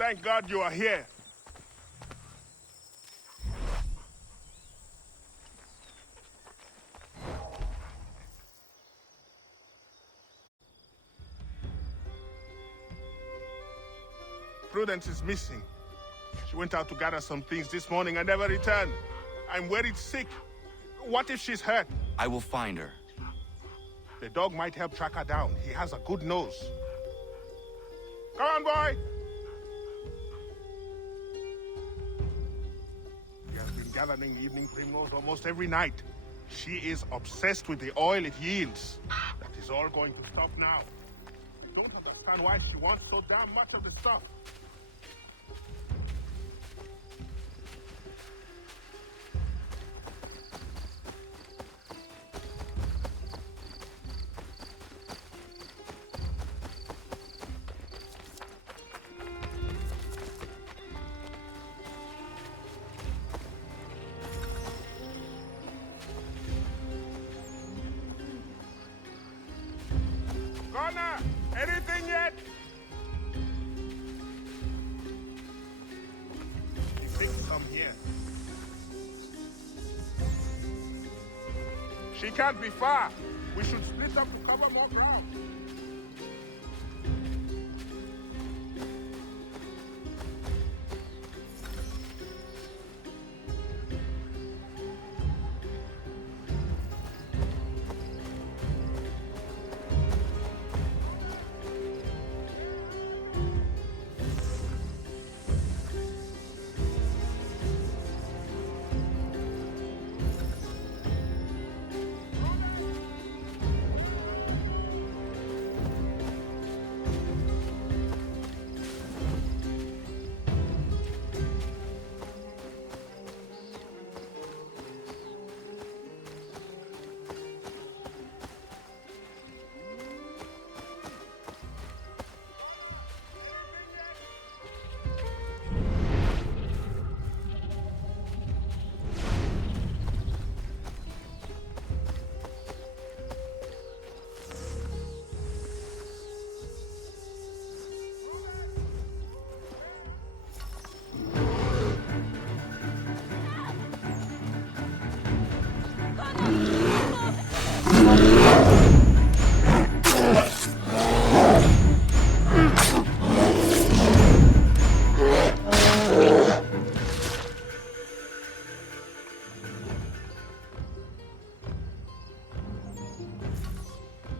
Thank God you are here. Prudence is missing. She went out to gather some things this morning and never returned. I'm worried sick. What if she's hurt? I will find her. The dog might help track her down. He has a good nose. Come on, boy! She has been gathering evening primrose almost every night. She is obsessed with the oil it yields. That is all going to stop now. I don't understand why she wants so damn much of the stuff. Connor, anything yet? You think some here? She can't be far. We should split up to cover more ground.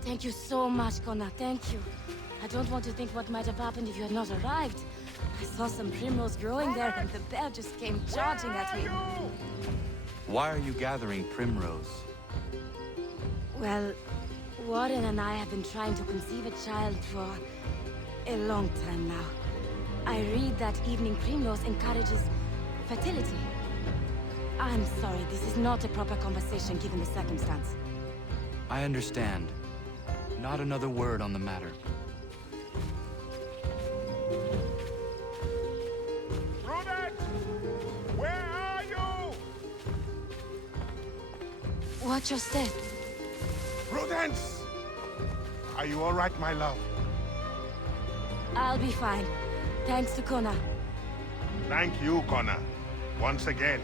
Thank you so much, Connor. Thank you. I don't want to think what might have happened if you had not arrived. I saw some primrose growing there, and the bear just came charging at me. Why are you gathering primrose? Well, Warren and I have been trying to conceive a child for a long time now. I read that evening primrose encourages fertility. I'm sorry, this is not a proper conversation given the circumstance. I understand. Not another word on the matter. Prudence! Where are you? Watch your step. Prudence! Are you all right, my love? I'll be fine. Thanks to Connor. Thank you, Connor. Once again.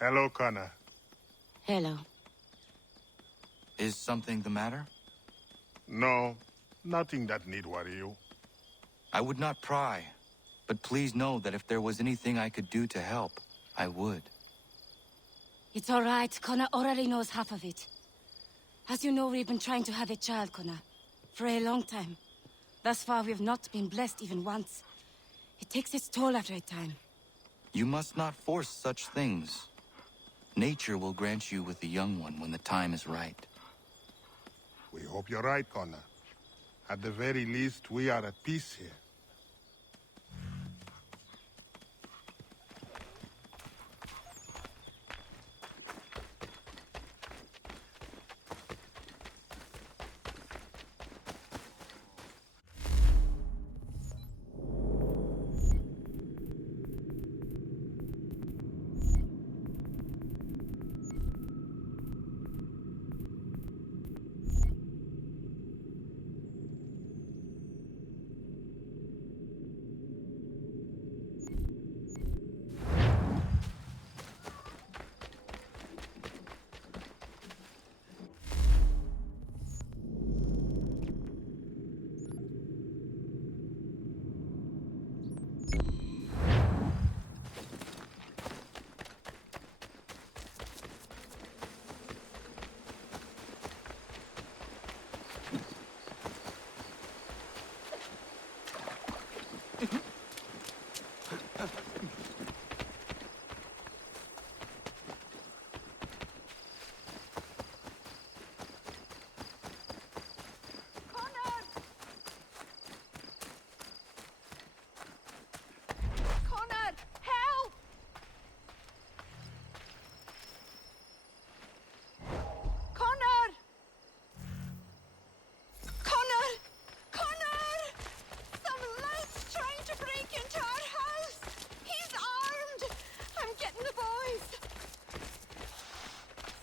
Hello, Connor. Hello. Is something the matter? No, nothing that need worry you. I would not pry. But please know that if there was anything I could do to help, I would. It's all right. Connor already knows half of it. As you know, we've been trying to have a child, Connor. For a long time. Thus far, we've not been blessed even once. It takes its toll after a time. You must not force such things. Nature will grant you with a young one when the time is right. We hope you're right, Connor. At the very least, we are at peace here.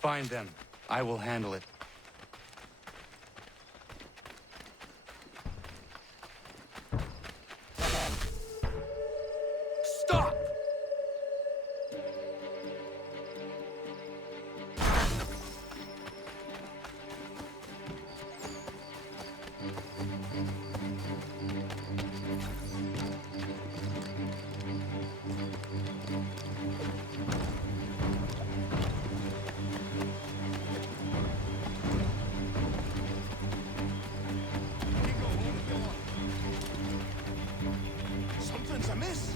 Find them. I will handle it. Stop! Something's amiss.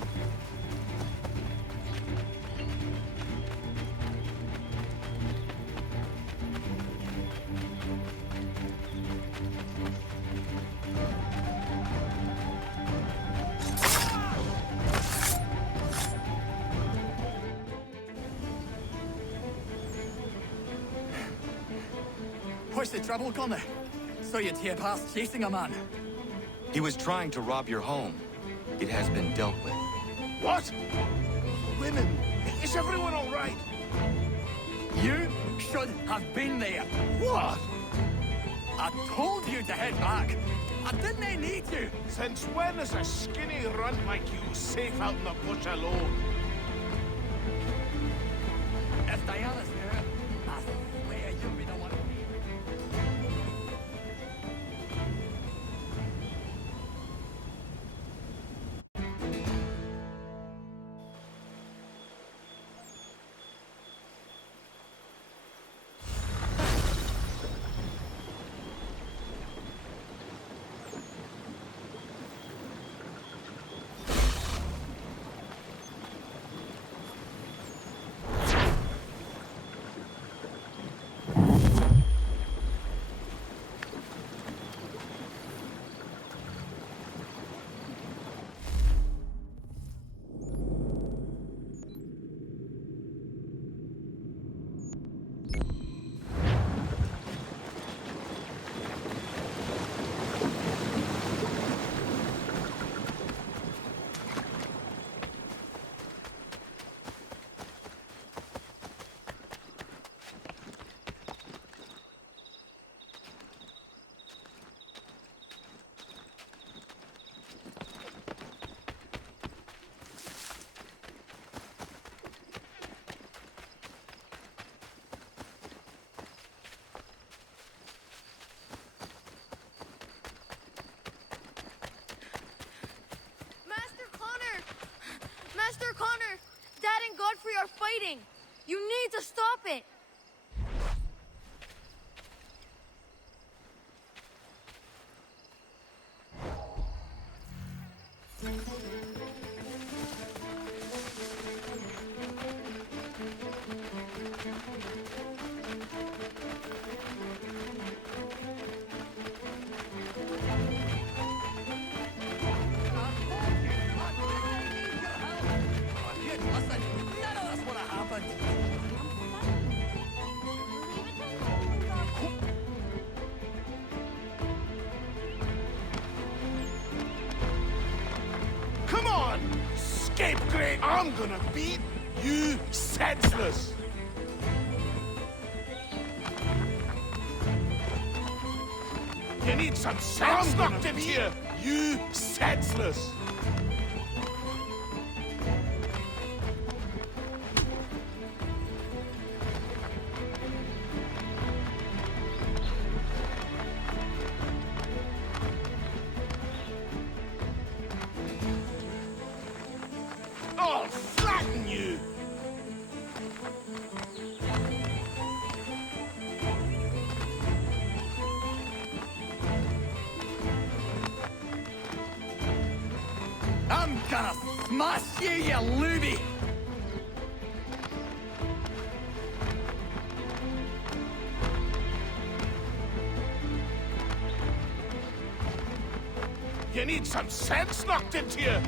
What's the trouble, Connor? So you'd hear past chasing a man. He was trying to rob your home. It has been dealt with. What? Women, is everyone all right? You should have been there. What? I told you to head back. I didn't need you. Since when is a skinny runt like you safe out in the bush alone? If Diana's here, I swear you'll be the one. bleeding! You need to stop it! Listen, none of this would have happened. Come on, scapegrace! I'm gonna beat you senseless! You need some sense knocked into you, you senseless! I'll flatten you! I'm gonna smash you, you looby! You need some sense knocked into you!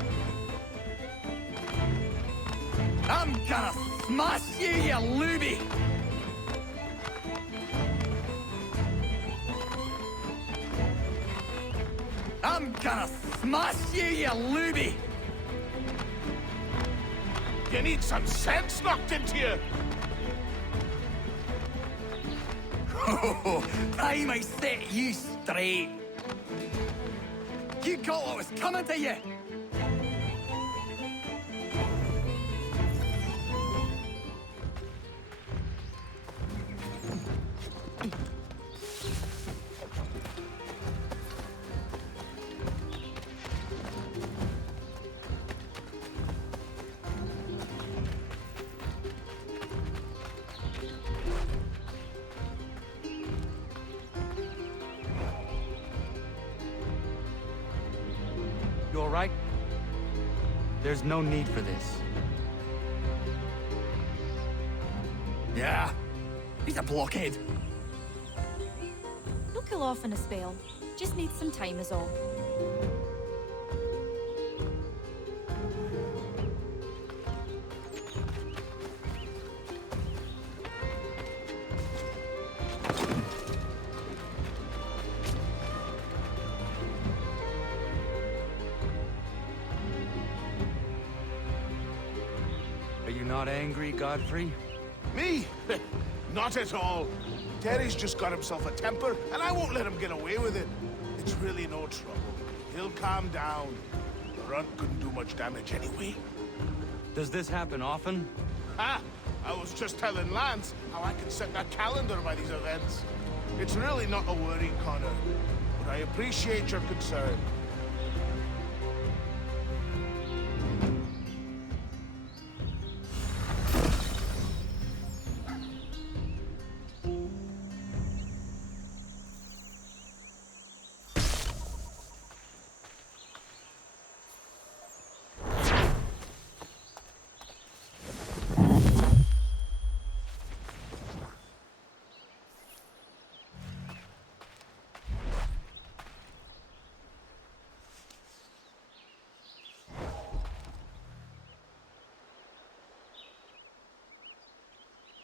I'm gonna smash you, you looby! I'm gonna smash you, you looby! You need some sense knocked into you! Oh, time I set you straight. You got what was coming to you. You all right? There's no need for this. Yeah, he's a blockhead. He'll cool off in a spell. Just needs some time is all. Are you not angry, Godfrey? Me? Not at all. Terry's just got himself a temper, and I won't let him get away with it. It's really no trouble. He'll calm down. The runt couldn't do much damage anyway. Does this happen often? Ah, I was just telling Lance how I can set that calendar by these events. It's really not a worry, Connor, but I appreciate your concern.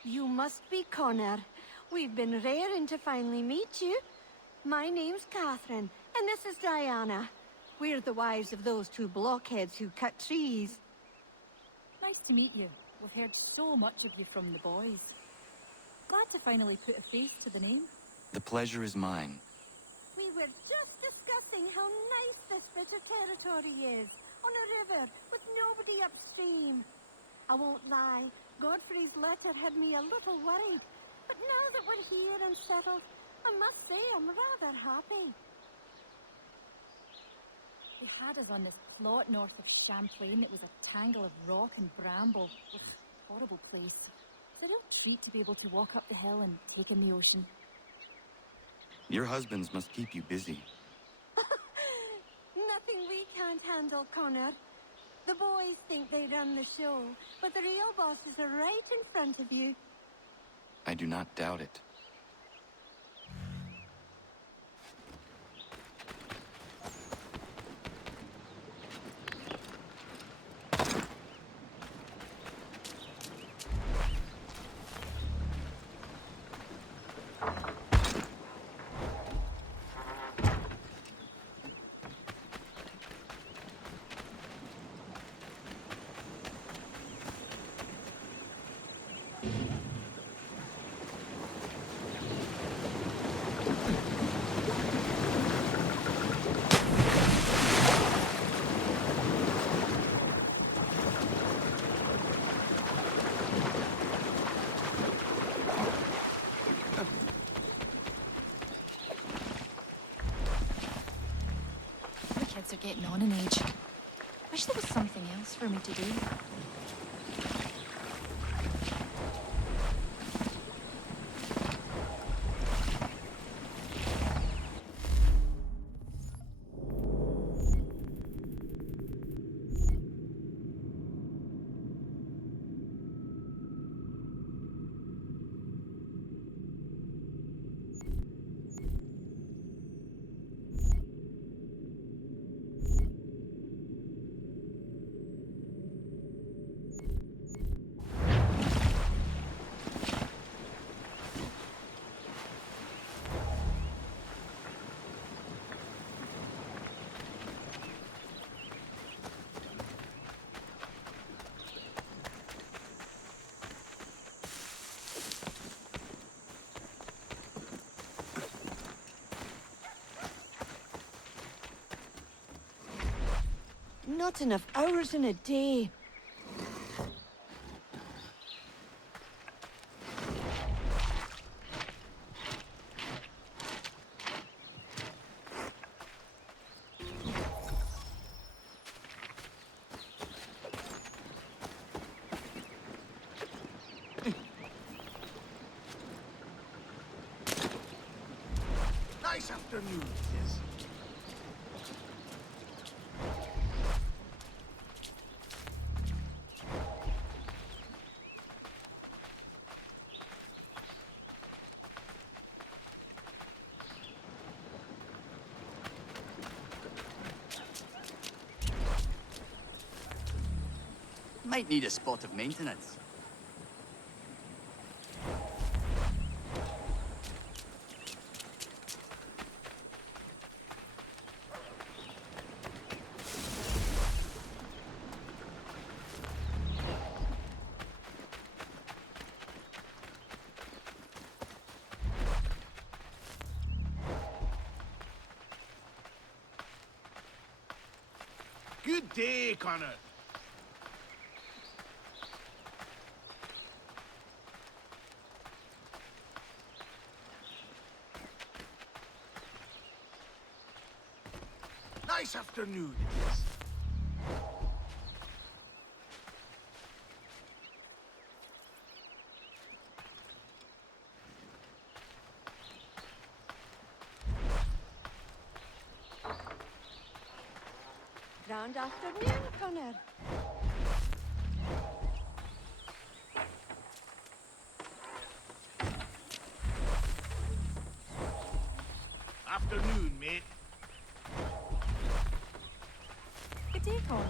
You must be Connor. We've been raring to finally meet you. My name's Catherine, and this is Diana. We're the wives of those two blockheads who cut trees. Nice to meet you. We've heard so much of you from the boys. Glad to finally put a face to the name. The pleasure is mine. We were just discussing how nice this bit of territory is, on a river, with nobody upstream. I won't lie, Godfrey's letter had me a little worried, but now that we're here and settled, I must say I'm rather happy. They had us on this plot north of Champlain. It was a tangle of rock and bramble. Ugh, horrible place. It's a real treat to be able to walk up the hill and take in the ocean. Your husbands must keep you busy. Nothing we can't handle, Connor. The boys think they run the show, but the real bosses are right in front of you. I do not doubt it. The kids are getting on in age. Wish there was something else for me to do. Not enough hours in a day. Nice afternoon, yes. Might need a spot of maintenance. Good day, Connor. Nice afternoon, yes. Grand afternoon, Connor. Afternoon, mate. Good day, Con.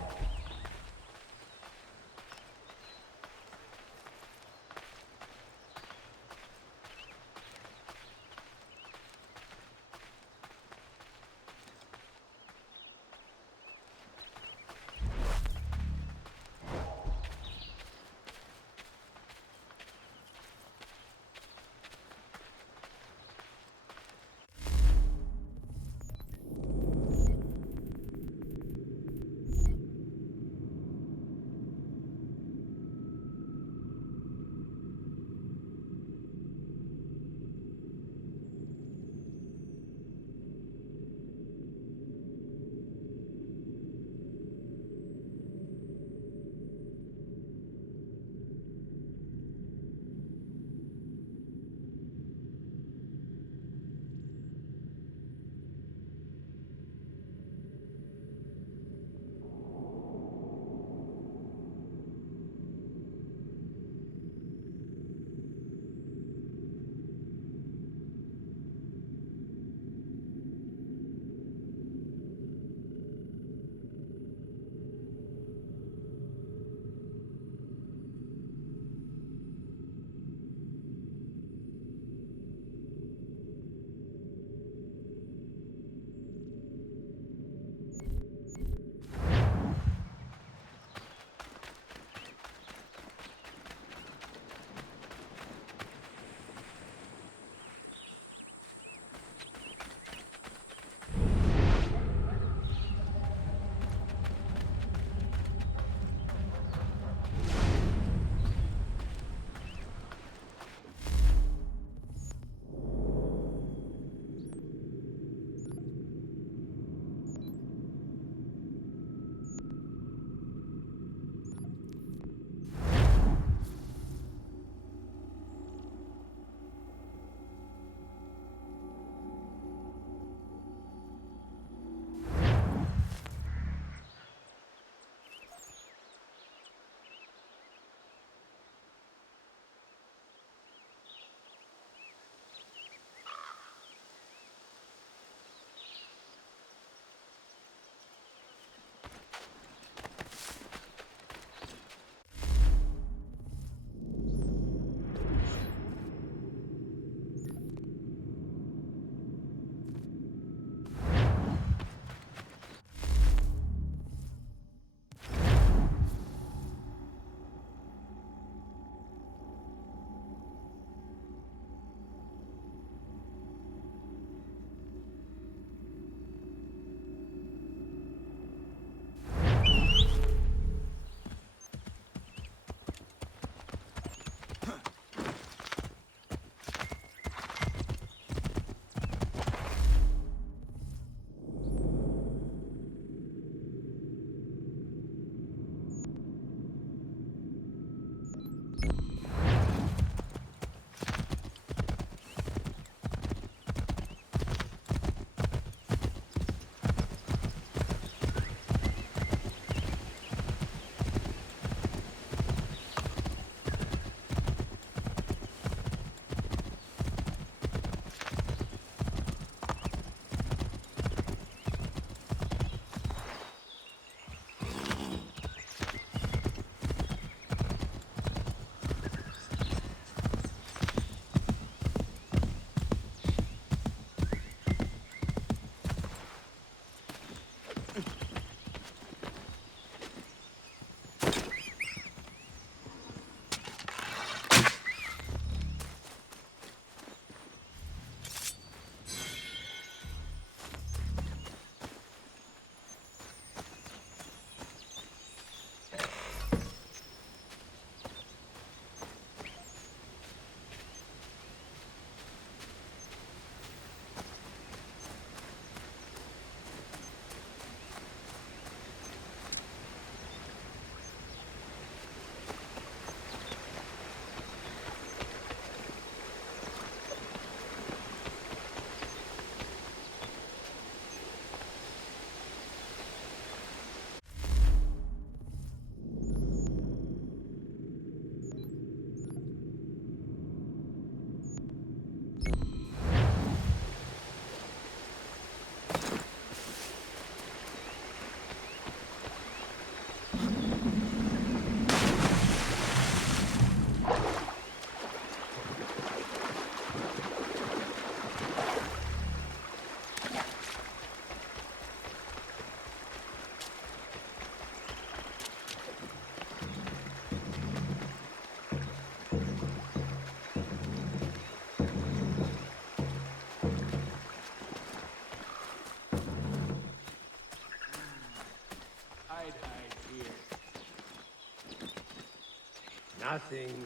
Nothing.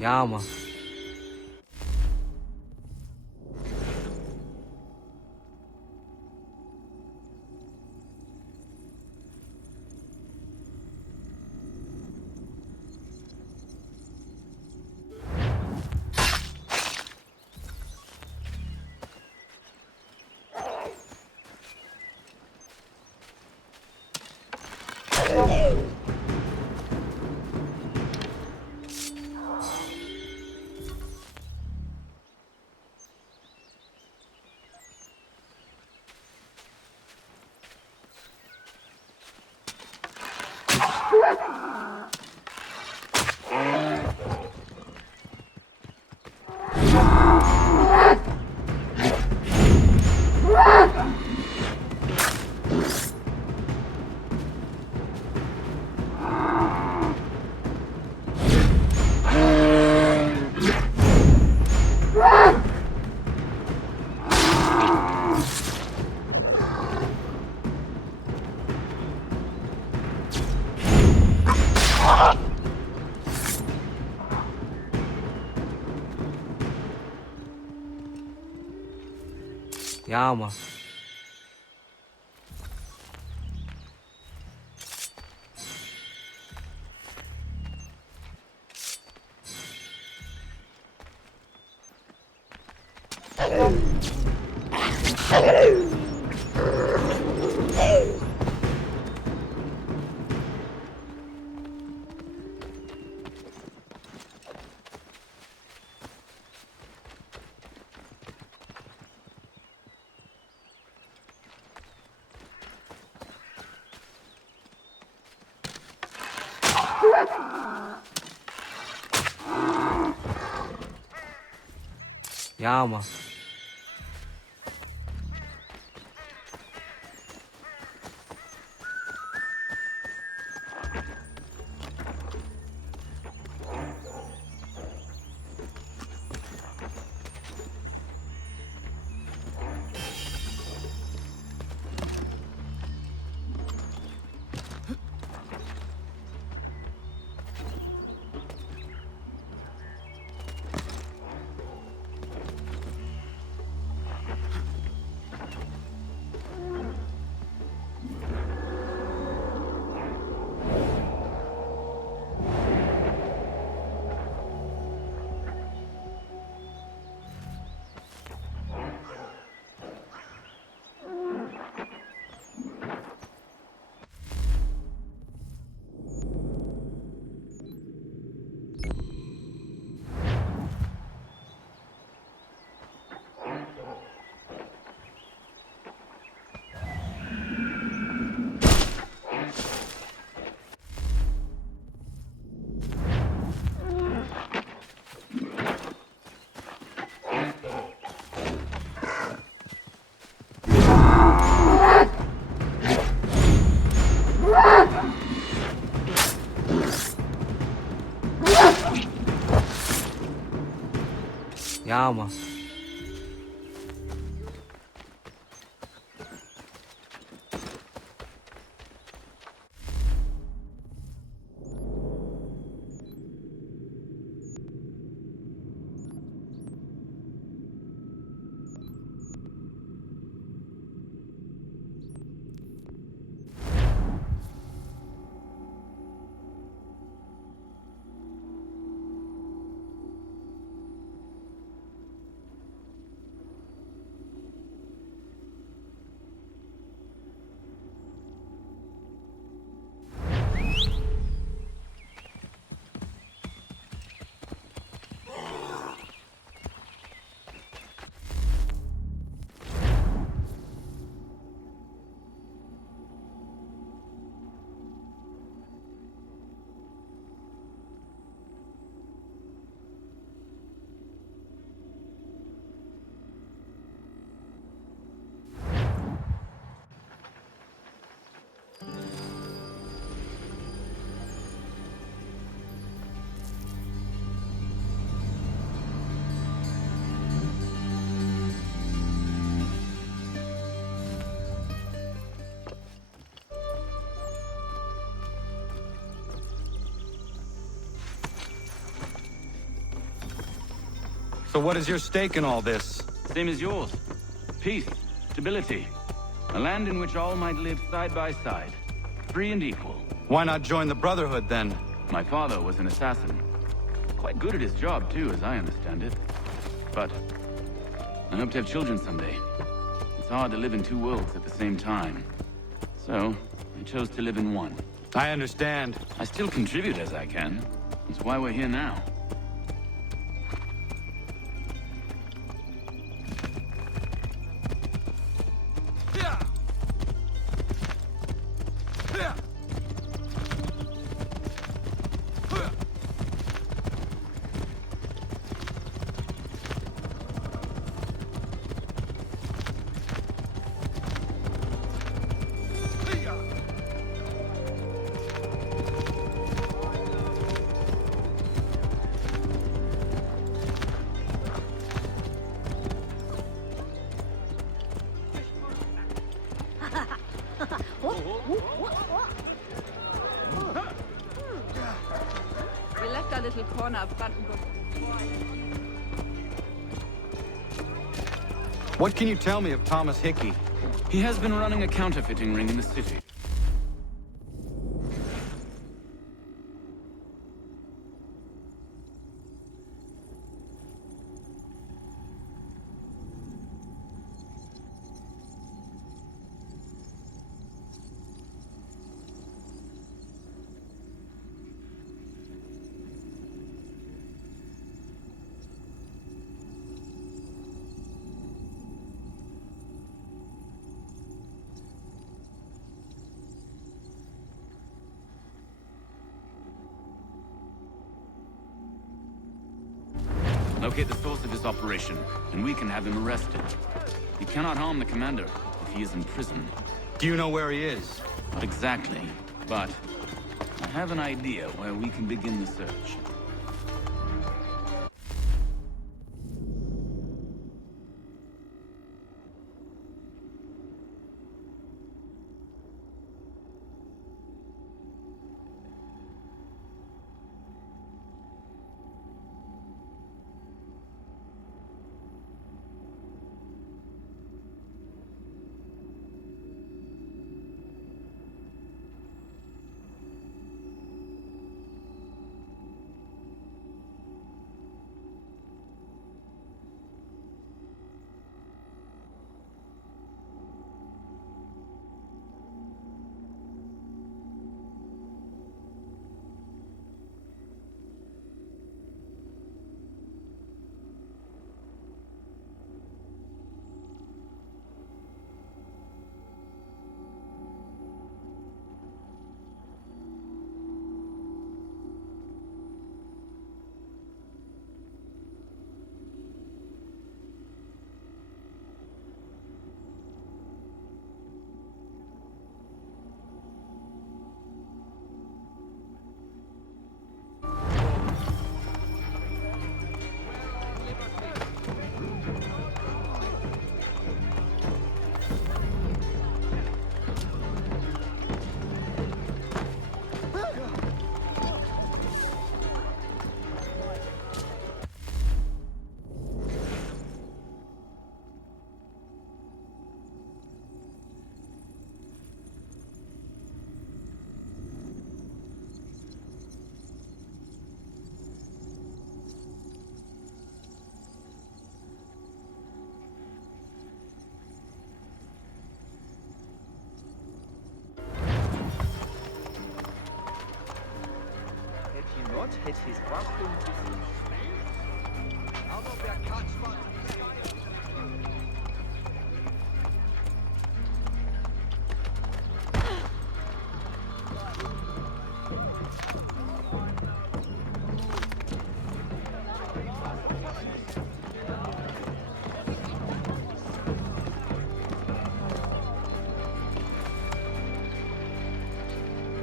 Yağma. Yağma. Yağma. Ja, Mann. So what is your stake in all this? Same as yours. Peace, stability. A land in which all might live side by side. Free and equal. Why not join the Brotherhood, then? My father was an assassin. Quite good at his job, too, as I understand it. But I hope to have children someday. It's hard to live in two worlds at the same time. So, I chose to live in one. I understand. I still contribute as I can. That's why we're here now. We left our little corner up front and got... What can you tell me of Thomas Hickey? He has been running a counterfeiting ring in the city. Locate the source of his operation, and we can have him arrested. He cannot harm the commander if he is in prison. Do you know where he is? Not exactly, but I have an idea where we can begin the search. It's his costume. I'll not be a catch spot.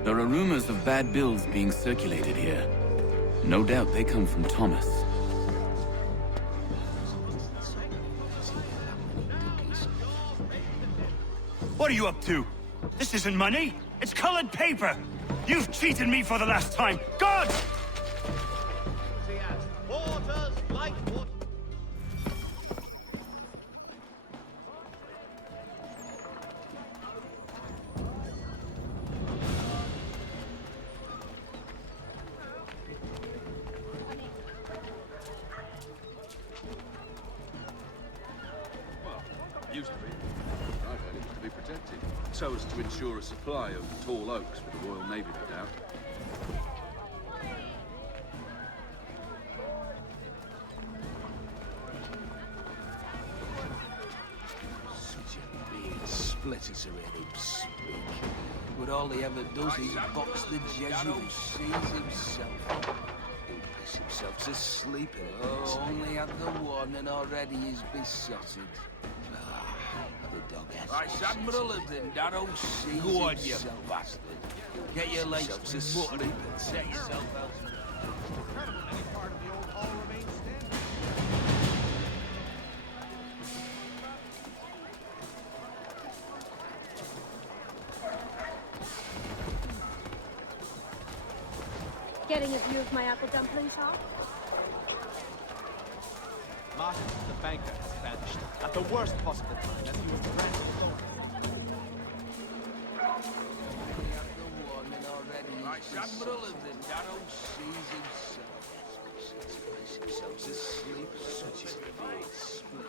There are rumors of bad bills being circulated here. No doubt they come from Thomas. What are you up to? This isn't money. It's colored paper. You've cheated me for the last time. God! Used to be. I've heard it was to be protected. So as to ensure a supply of tall oaks for the Royal Navy, no doubt. Such a beard splitters her head him speak. But all he ever does is box the Jesuit, sees himself. He'll piss himself to sleep in it. Oh, only had the warning already, he's besotted. The dog has Vice Admiral of the Darrow sees himself, bastard. Get your legs to sleep and set yourself out. Any part of the old hall remains standing. Getting a view of my apple dumpling shop? Martin, the banker, has vanished. At the worst possible time, as he was granted Vice Admiral of the Darrow sees himself to sleep. Such a beard split.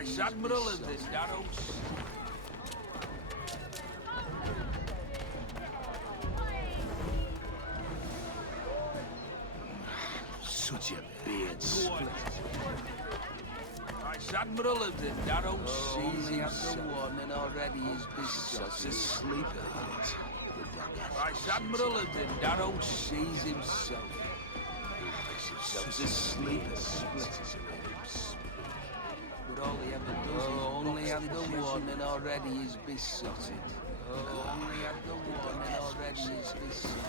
Vice Admiral of the Darrow. Such a beard split. Vice Admiral of the Darrow sees himself. The warning already, he's besotted to sleep at it. Vice Admiral of the Darrow sees himself. He puts himself to sleep and splits his ribs. But all he ever does is only had the warning already, he's besotted. Only had the warning already, he's besotted.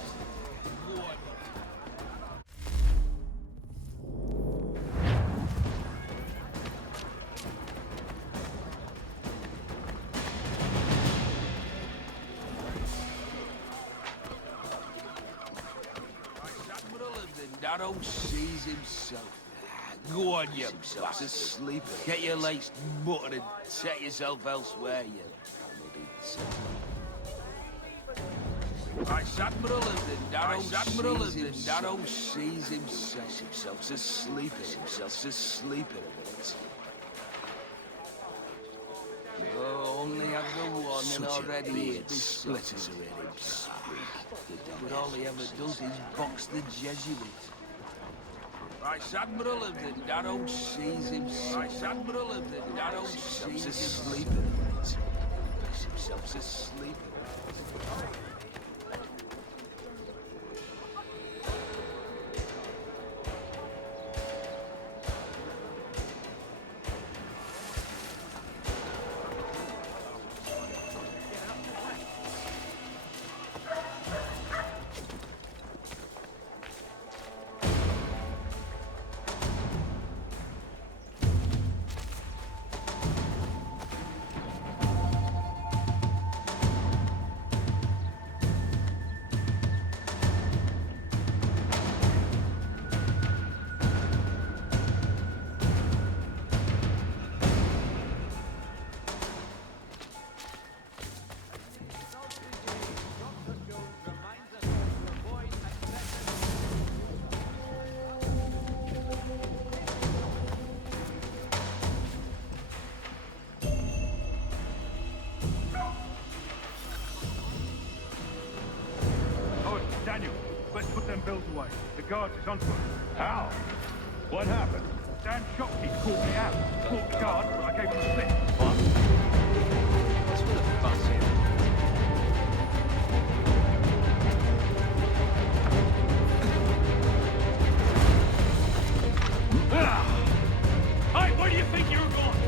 Darrow sees himself. Go on, you bastard. Sleep. Get your legs buttered and set yourself elsewhere, you Vice Admiral of the Darrow sees himself to sleep in himself to sleep in it. Oh, only had the warning already. It splitters her in him speak. But all he ever does is box the Jesuit. Vice Admiral of the Darrow sees himself. Vice Admiral of the Darrow sees himself to sleep in it. Piss himself to sleep in it. The guards is onto us. How? What happened? Dan Shopkeep caught me out. Caught the guard, but I gave him a slip. What? What's with the fuss here? Hey, where do you think you're going?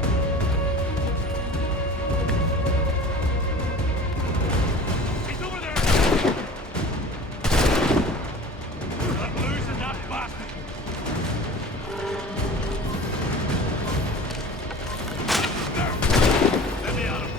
He's over there! Let loose in that bastard! Let me out of him!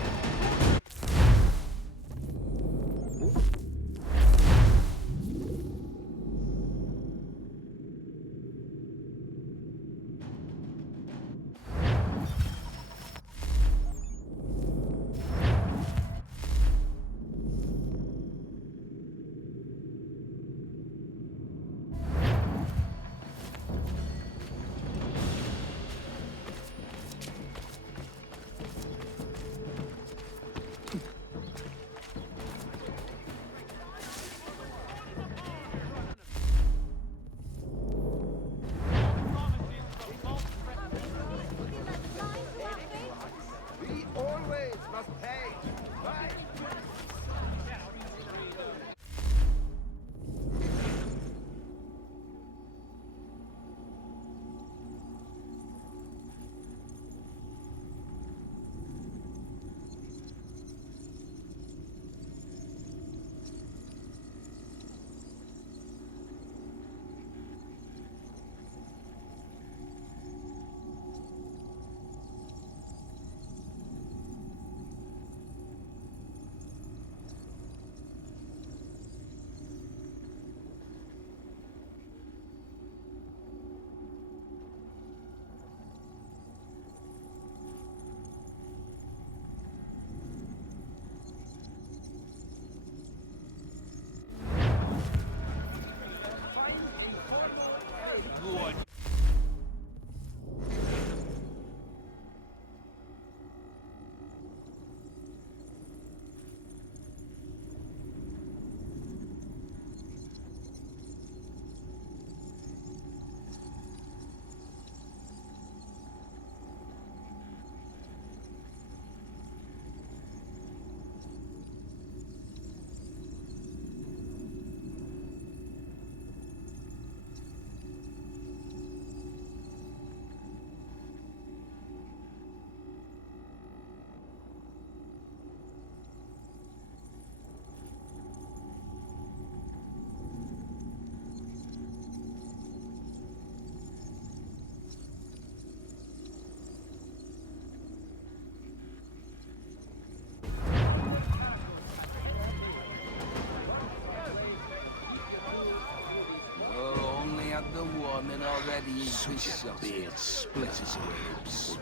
The warning already is such a beard split his ribs.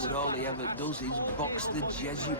But all he ever does is box the Jesuit.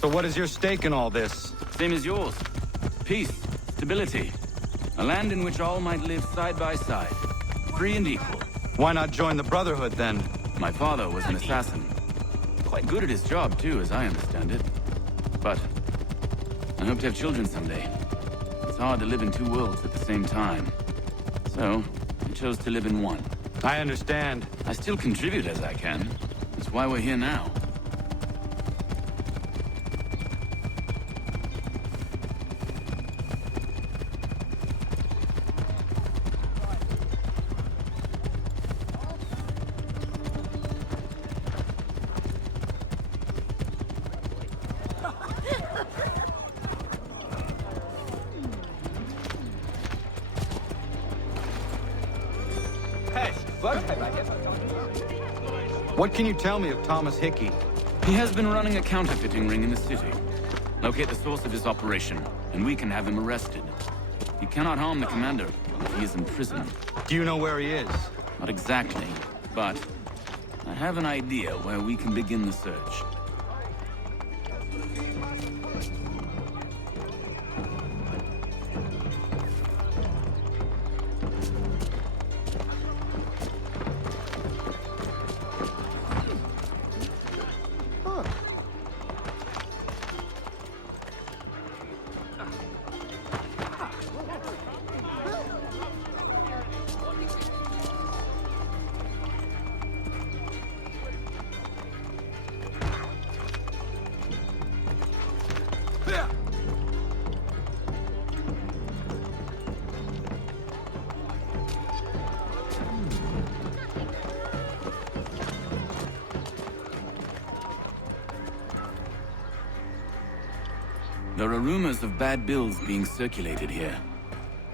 So what is your stake in all this? Same as yours. Peace, stability. A land in which all might live side by side. Free and equal. Why not join the Brotherhood, then? My father was an assassin. Quite good at his job, too, as I understand it. But I hope to have children someday. It's hard to live in two worlds at the same time. So, I chose to live in one. I understand. I still contribute as I can. That's why we're here now. What can you tell me of Thomas Hickey? He has been running a counterfeiting ring in the city. Locate the source of his operation, and we can have him arrested. He cannot harm the commander. He is in prison. Do you know where he is? Not exactly, but I have an idea where we can begin the search. There are rumors of bad bills being circulated here.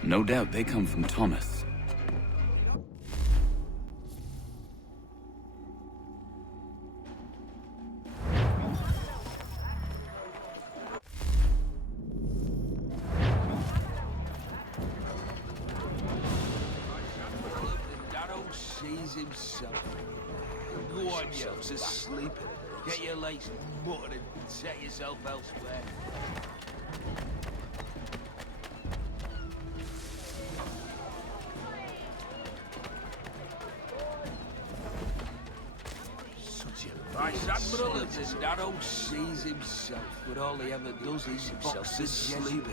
No doubt they come from Thomas. Darrow sees himself. Go on, you. Asleep. Get your legs muttered and set yourself elsewhere. Vice Admiral of this Darrow sees himself, but all he ever does is box asleep.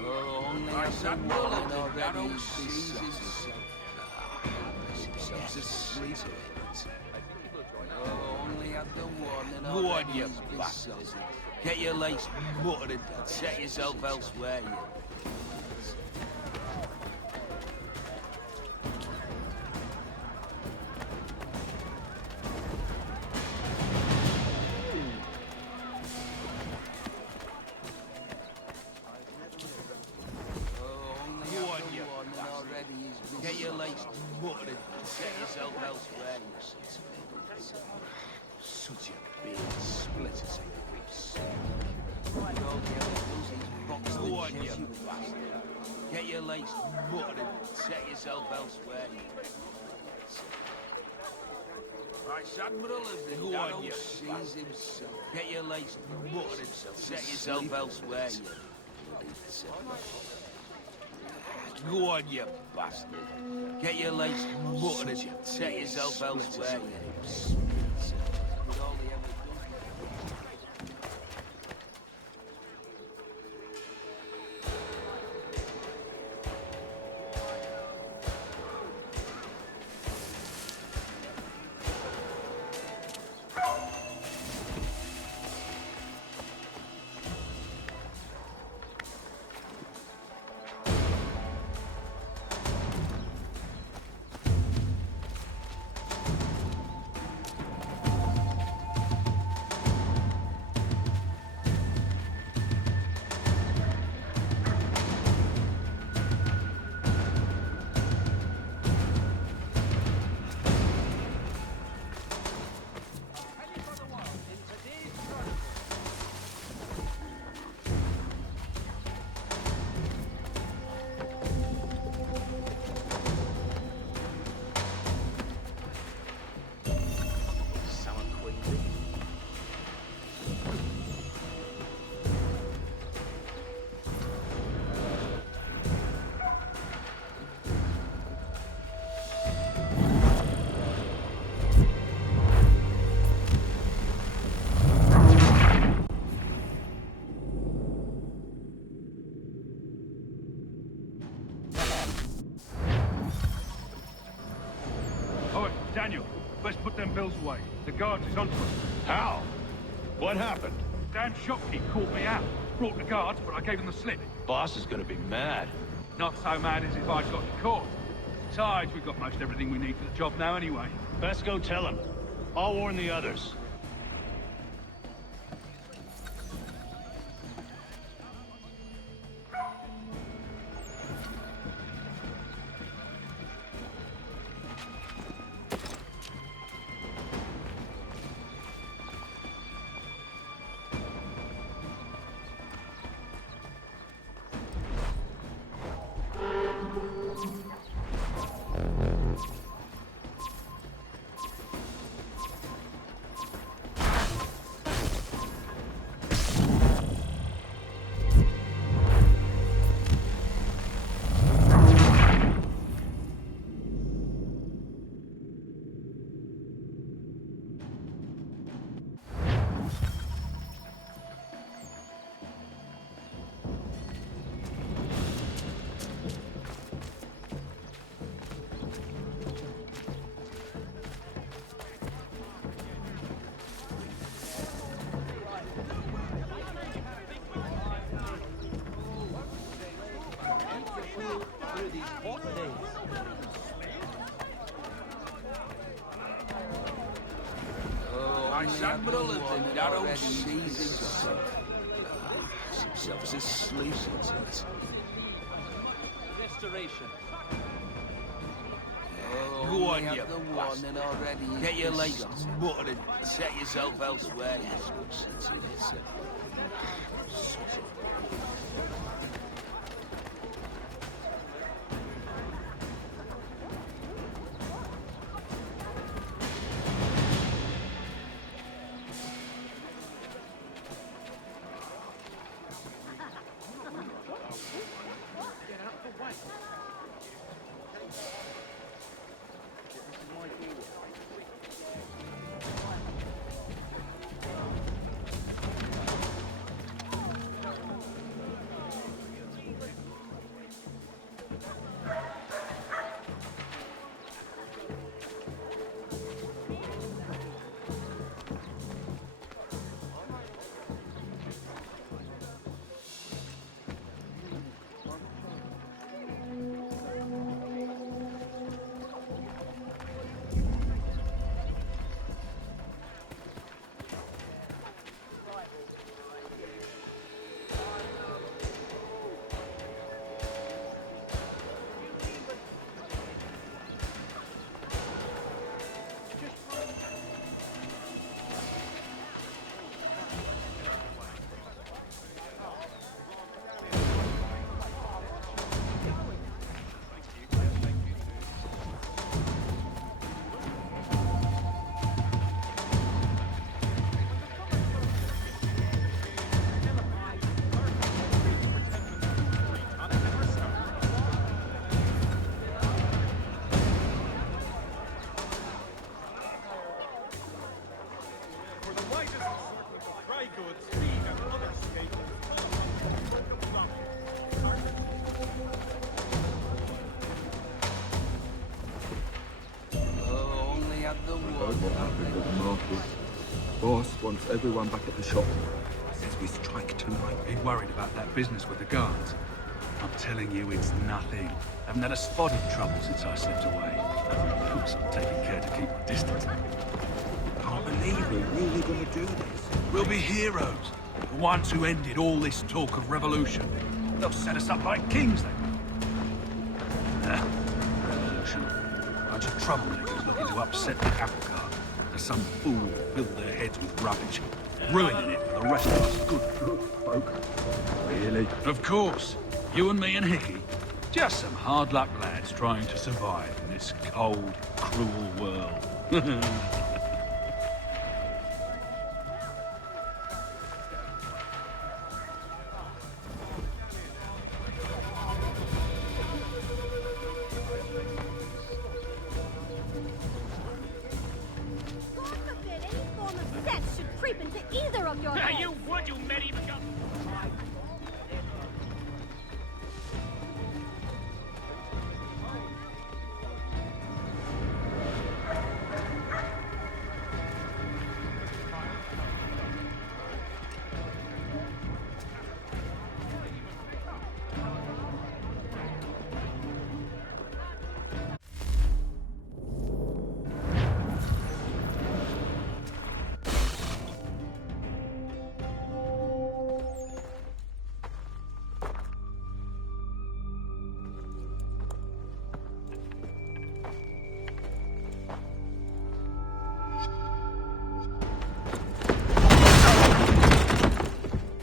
Oh, only Vice Admiral of this Darrow sees himself. Himself asleep. Oh, only had the one and all. Go on, you bastard. Get your legs muttered and set yourself elsewhere, you. Get your legs muttered and set yourself elsewhere, you. Such a big splitters in Go on, you bastard. Get your legs muttered and set yourself elsewhere, you. Vice Admiral of the Darrow sees himself. Get your legs muttered and set yourself elsewhere, you. Go on, you bastard. Get your legs muttered and set yourself elsewhere, you. way. The guards is onto us. How? What happened? Damn shopkeep caught me out. Brought the guards, but I gave him the slip. Boss is gonna be mad. Not so mad as if I'd got caught. Besides, we've got most everything we need for the job now anyway. Best go tell him. I'll warn the others. Admiral of the narrow seas himself. Himself asleep sometimes. Restoration. Go on, you bastard. Get your legs buttered and set yourself elsewhere, you substitute. What happened at the market? Boss wants everyone back at the shop. Says we strike tonight. Be worried about that business with the guards. I'm telling you, it's nothing. I haven't had a spot of trouble since I slipped away. Of course, I'm taking care to keep my distance. Can't believe we're really going to do this. We'll be heroes. The ones who ended all this talk of revolution. They'll set us up like kings, then. Revolution. A bunch of troublemakers looking to upset the apple cart. As some fool filled their heads with rubbish, ruining it for the rest of us good folk. Really? Of course. You and me and Hickey. Just some hard-luck lads trying to survive in this cold, cruel world.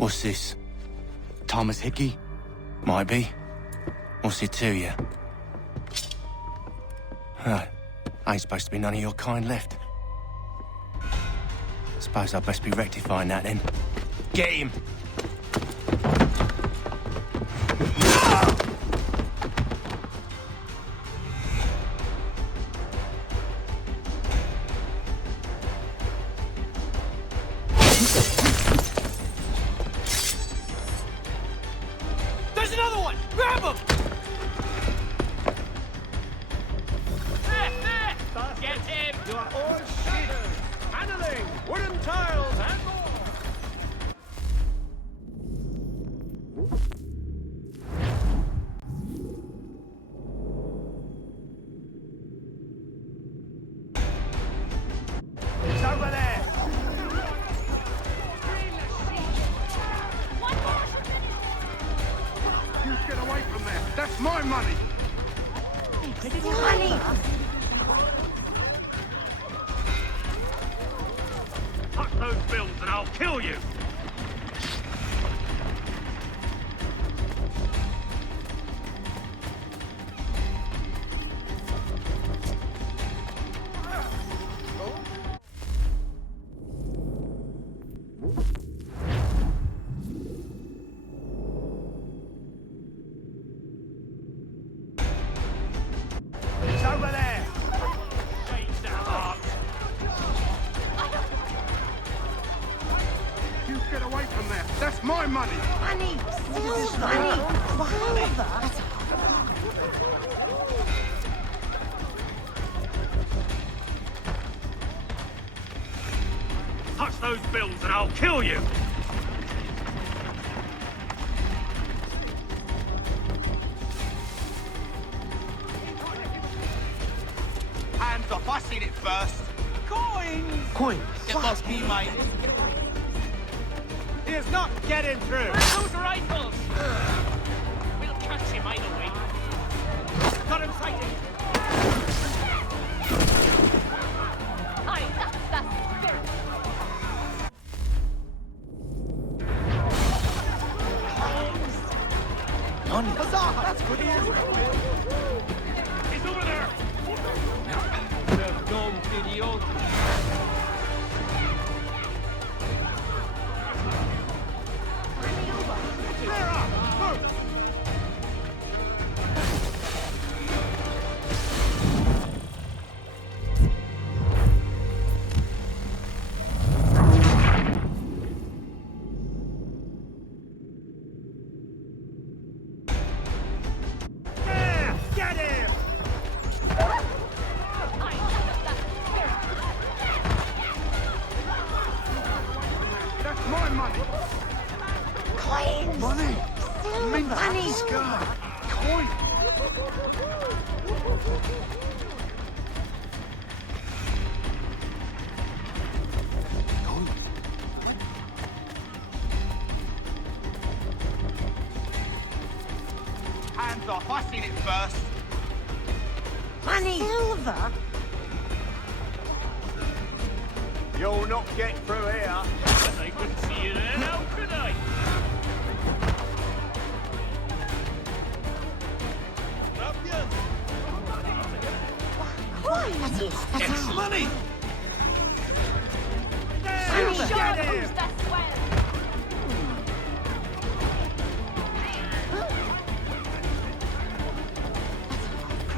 What's this? Thomas Hickey? Might be. What's it to you? Huh. Ain't supposed to be none of your kind left. Suppose I'd best be rectifying that then. Get him! There's another one! Grab him! Get him! You are all cheaters! Handling! Wooden tiles and more! It's over there! You get away from there! That's my money! Money! Tuck those bills and I'll kill you! It's over there! Change their hearts! You get away from there! That's my money! Money! Silver! Silver! Touch those bills and I'll kill you! Hands off, I seen it first. Coins! Coins? It must be mine. He is not getting through! Those rifles! We'll catch him either way. Got him sighted. Aye, that's fair. None. Huzzah! That's good! He's over there! There! Get him! That's my money! Coins! Money! Silver! Money! Sky! Coin! Hands off, I seen it first. Money! Silver! You'll not get through here. I couldn't see you there now, could I? Coins! It's money! There! Money! Get him!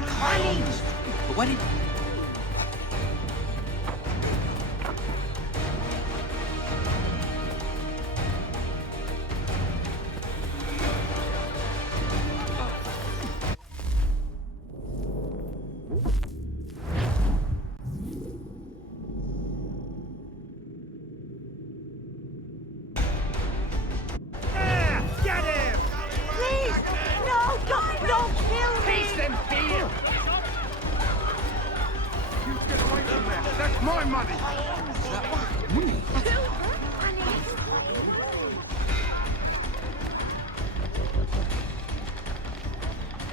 Coins! But what did... There! Get him! Please! No! Don't kill me! Peace and fear! You get away from there! That's my money!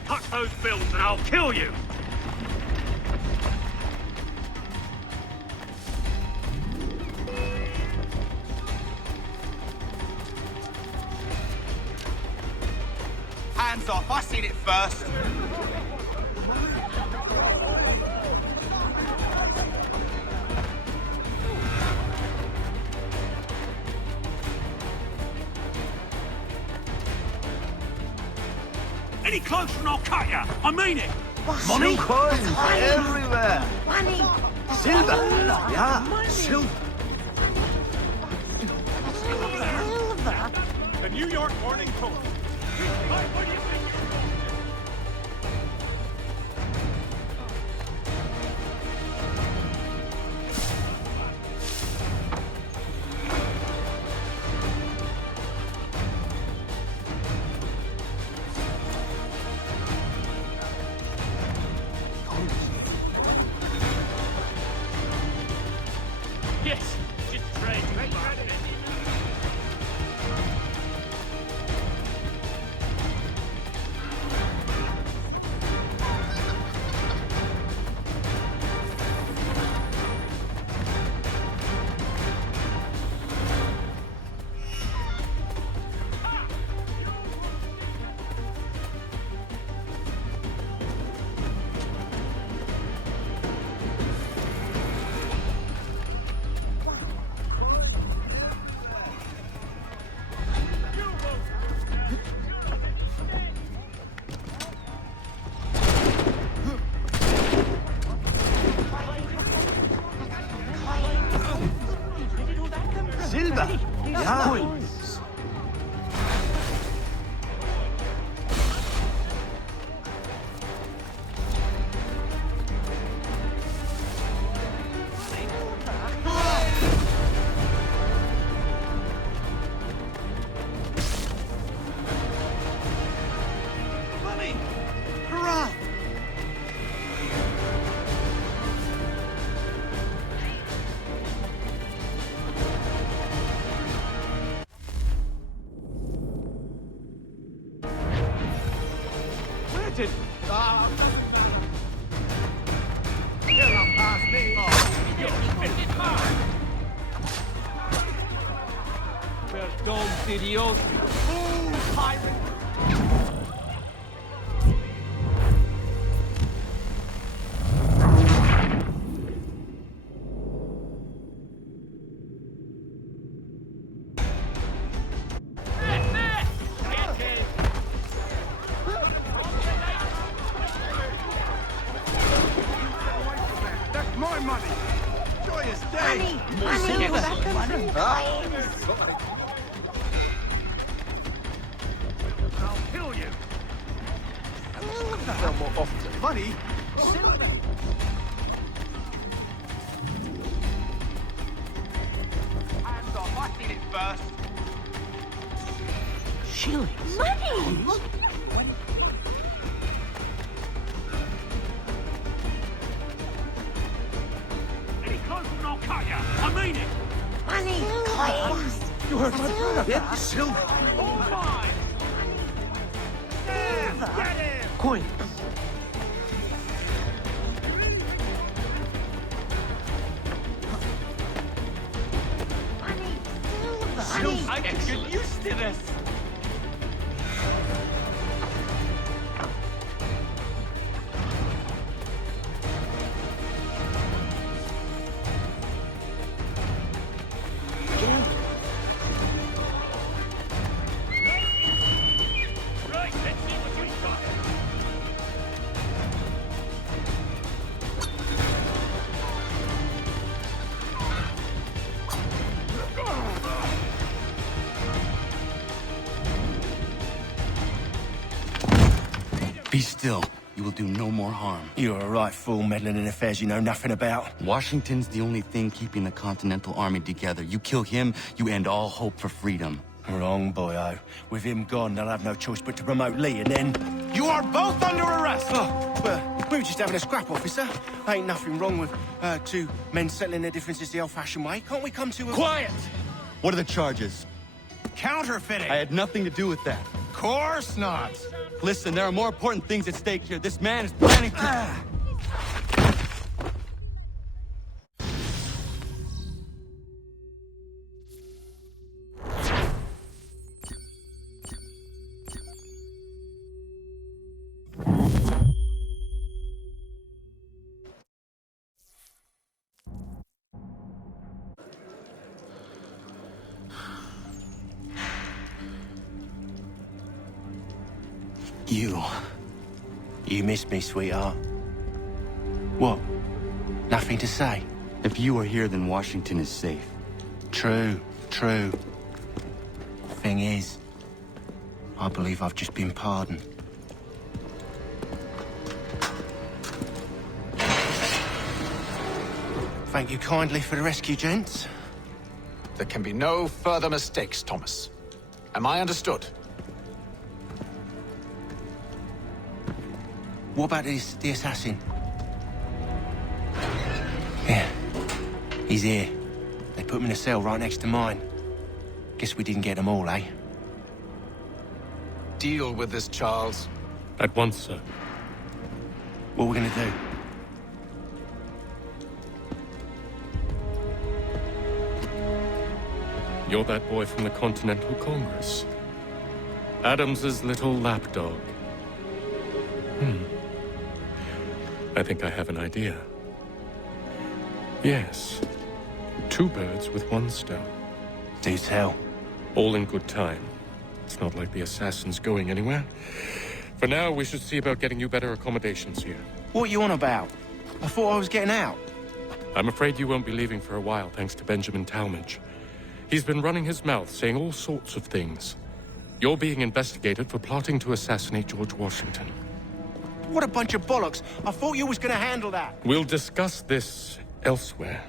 Touch those bills and I'll kill you! Hands off! I seen it first! Any closer and I'll cut you! I mean it! Money? Coins everywhere! Money! Silver! Yeah, silver! The New York Morning Post. Yes, just trade. Silver! Yeah, coins! Money! Hurrah! Where did... Get up past me! Perdón, Dios! Fool pirate! That's my money! Joyous day! I'll kill you! No more often. Money? Hands off! I seen it first! Shillings? Money! Any closer and I'll cut you! I mean it! Money! Coins! You heard my brother! Yeah, silver! All mine! There! Get him! Coins! Money! I can get used to this! Right, let's see what you've got. Be still. You will do no more harm. You're a right fool meddling in affairs you know nothing about. Washington's the only thing keeping the Continental Army together. You kill him, you end all hope for freedom. Wrong, boyo. With him gone, they'll have no choice but to promote Lee, and then... You are both under arrest! Oh, well, we were just having a scrap, officer. Ain't nothing wrong with two men settling their differences the old-fashioned way. Can't we come to a... Quiet! What are the charges? Counterfeiting! I had nothing to do with that. Course not! Listen, there are more important things at stake here. This man is planning to... You missed me, sweetheart. What? Nothing to say? If you are here, then Washington is safe. True. Thing is, I believe I've just been pardoned. Thank you kindly for the rescue, gents. There can be no further mistakes, Thomas. Am I understood? What about the assassin? Yeah, he's here. They put him in a cell right next to mine. Guess we didn't get them all, eh? Deal with this, Charles. At once, sir. What are we gonna do? You're that boy from the Continental Congress. Adams's little lapdog. I think I have an idea. Yes. 2 birds with 1 stone. Do tell. All in good time. It's not like the assassin's going anywhere. For now, we should see about getting you better accommodations here. What are you on about? I thought I was getting out. I'm afraid you won't be leaving for a while, thanks to Benjamin Talmadge. He's been running his mouth, saying all sorts of things. You're being investigated for plotting to assassinate George Washington. What a bunch of bollocks. I thought you was gonna handle that. We'll discuss this elsewhere.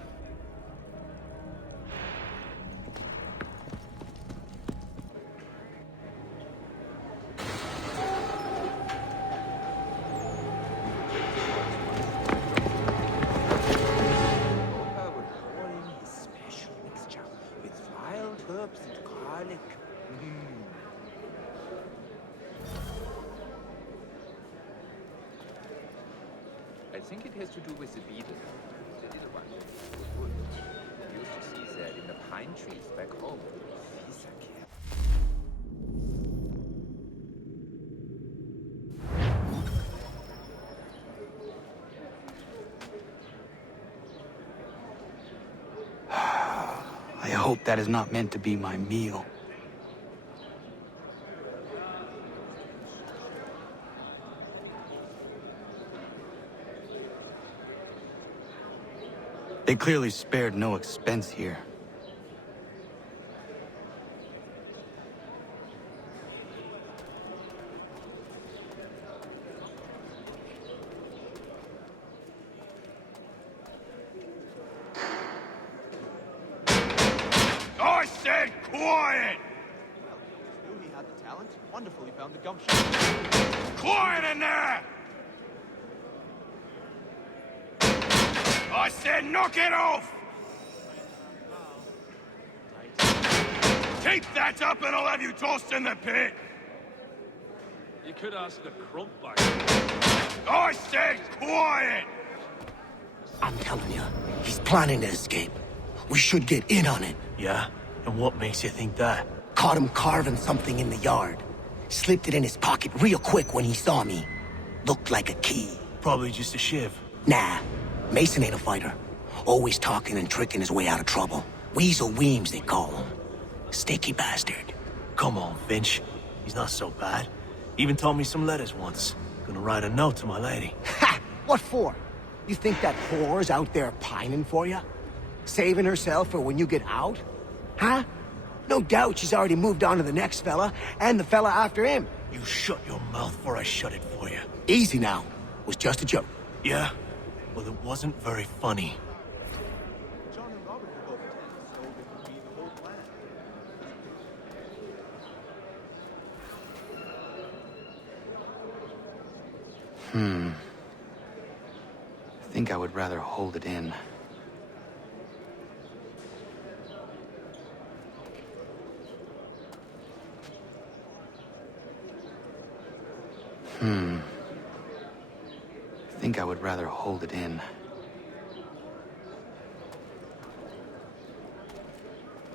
I think it has to do with the beetle. The little one. Good. We used to see that in the pine trees back home. These are careful. I hope that is not meant to be my meal. They clearly spared no expense here. I said quiet! Knew he had the talent. Wonderful he found the gumption. Quiet in there! I said knock it off! Keep that up and I'll have you tossed in the pit! You could ask the crump back. I said quiet! I'm telling you, he's planning to escape. We should get in on it. Yeah? And what makes you think that? Caught him carving something in the yard. Slipped it in his pocket real quick when he saw me. Looked like a key. Probably just a shiv. Nah, Mason ain't a fighter. Always talking and tricking his way out of trouble. Weasel Weems, they call him. Sticky bastard. Come on, Finch. He's not so bad. Even taught me some letters once. Gonna write a note to my lady. Ha! What for? You think that whore's out there pining for you? Saving herself for when you get out? Huh? No doubt she's already moved on to the next fella, and the fella after him. You shut your mouth before I shut it for you. Easy now. Was just a joke. Yeah? Well, it wasn't very funny. John and Robert were both tense, so it could be the whole plan. I think I would rather hold it in. I think I would rather hold it in.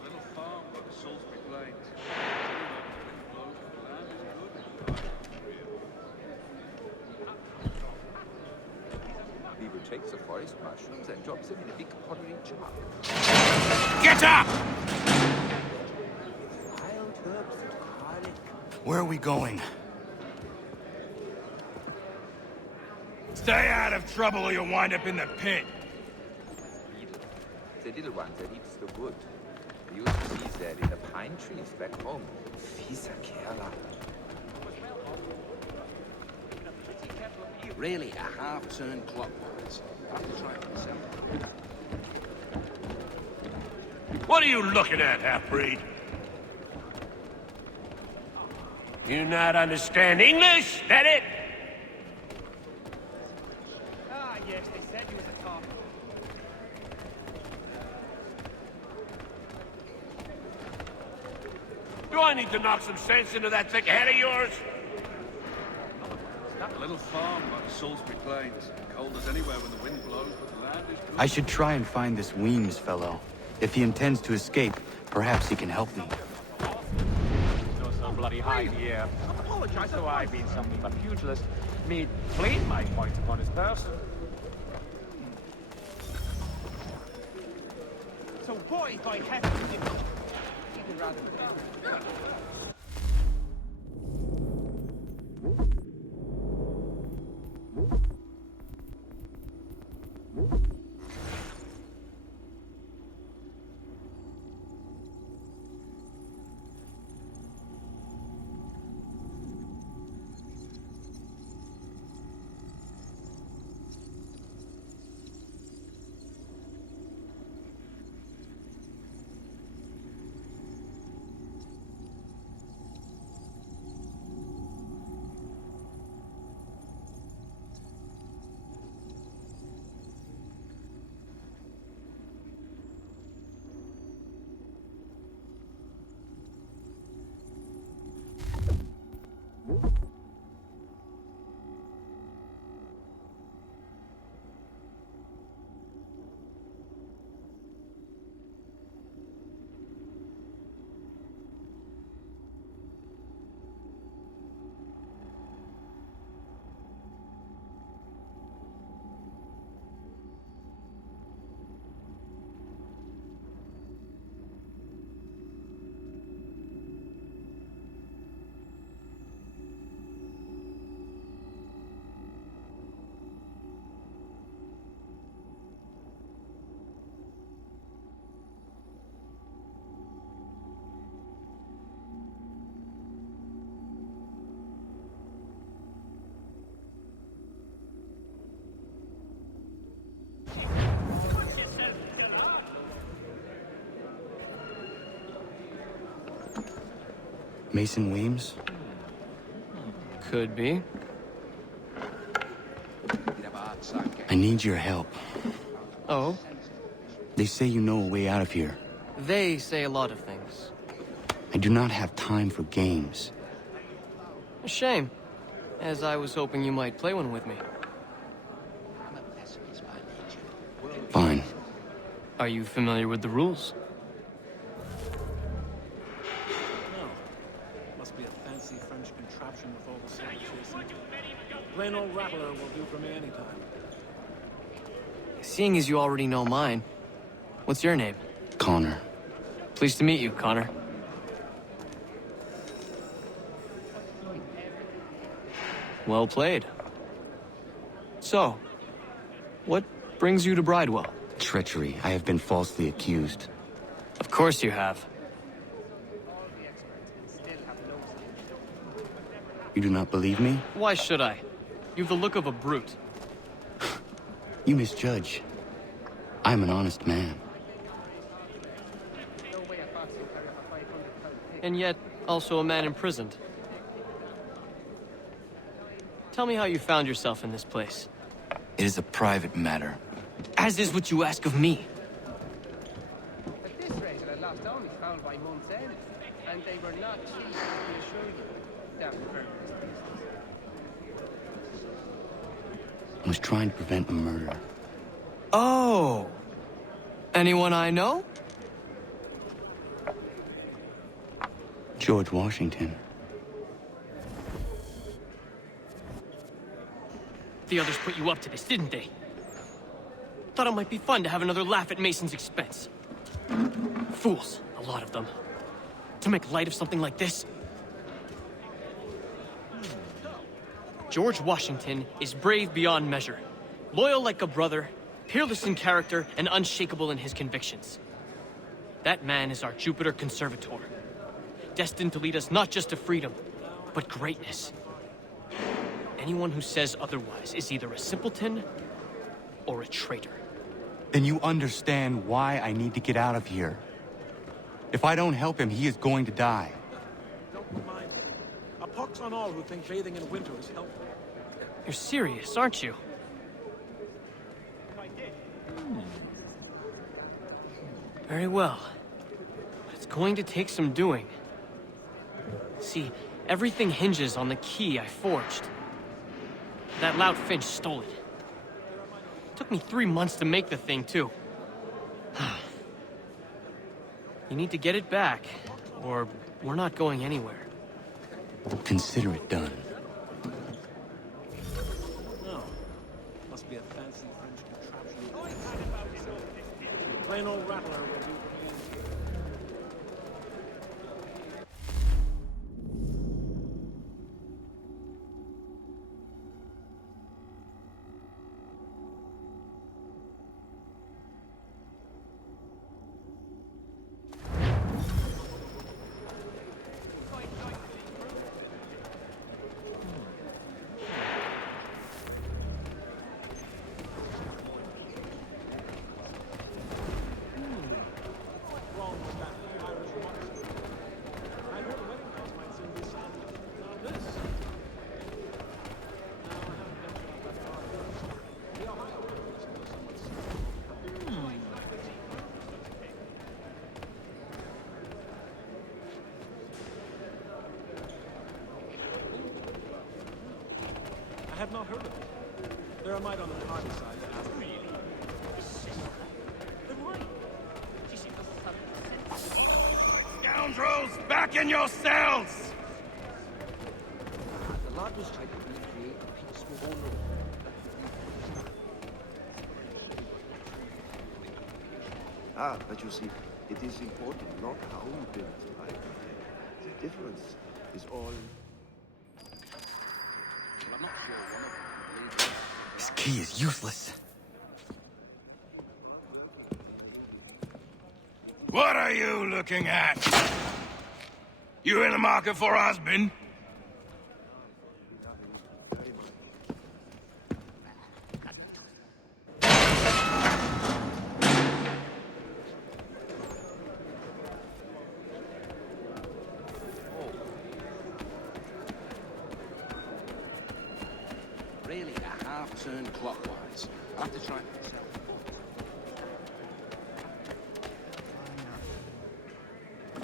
Little farm by the Salisbury Plains. Beaver takes the forest mushrooms and drops them in a big pottery jar. Get up! Wild herbs and garlic. Where are we going? Stay out of trouble or you'll wind up in the pit. The little one that eats the wood. We used to see that in the pine trees back home. Fieser Kerler. Really a half-turn clockwise. After trying myself. What are you looking at, half-breed? You not understand English? That it? Ah, yes, they said you was a top. Do I need to knock some sense into that thick head of yours? A little farm like the Salisbury Plains. Cold as anywhere when the wind blows, but the land is good. I should try and find this Weems fellow. If he intends to escape, perhaps he can help me. Not so bloody high in the air. Apologize though I being something but pugilist. Me plead my point upon his person. So boy, if I have to even rather than Mason Weems? Could be. I need your help. Oh? They say you know a way out of here. They say a lot of things. I do not have time for games. A shame, as I was hoping you might play one with me. Fine. Are you familiar with the rules? Must be a fancy French contraption with all the silver chasing. Plain old rattler will do for me anytime. Seeing as you already know mine, what's your name? Connor. Pleased to meet you, Connor. Well played. So, what brings you to Bridewell? Treachery. I have been falsely accused. Of course you have. You do not believe me? Why should I? You've the look of a brute. You misjudge. I am an honest man. And yet, also a man imprisoned. Tell me how you found yourself in this place. It is a private matter. As is what you ask of me. At this rate, the last only found by month's end, and they were not cheap, I assure you. That I was trying to prevent a murder. Oh! Anyone I know? George Washington. The others put you up to this, didn't they? Thought it might be fun to have another laugh at Mason's expense. Fools, a lot of them. To make light of something like this? George Washington is brave beyond measure, loyal like a brother, peerless in character, and unshakable in his convictions. That man is our Jupiter Conservator, destined to lead us not just to freedom, but greatness. Anyone who says otherwise is either a simpleton or a traitor. Then you understand why I need to get out of here. If I don't help him, he is going to die. Don't mind him. A pox on all who think bathing in winter is helpful. You're serious, aren't you? Very well. But it's going to take some doing. See, everything hinges on the key I forged. That loud Finch stole it. Took me 3 months to make the thing, too. You need to get it back, or we're not going anywhere. Consider it done. No. Must be a fancy French contraption. Plain old rattler will do. I have not heard of it. There are might on the party side to ask. Really? Then why? Scoundrels, back in your cells! The lad was trying to recreate a peaceful owner. But you see, it is important not how you build the life. The difference is all. I'm not sure one of them. This key is useless. What are you looking at? You in the market for a husband? Really, a half-turn clockwise. I'll have to try it myself.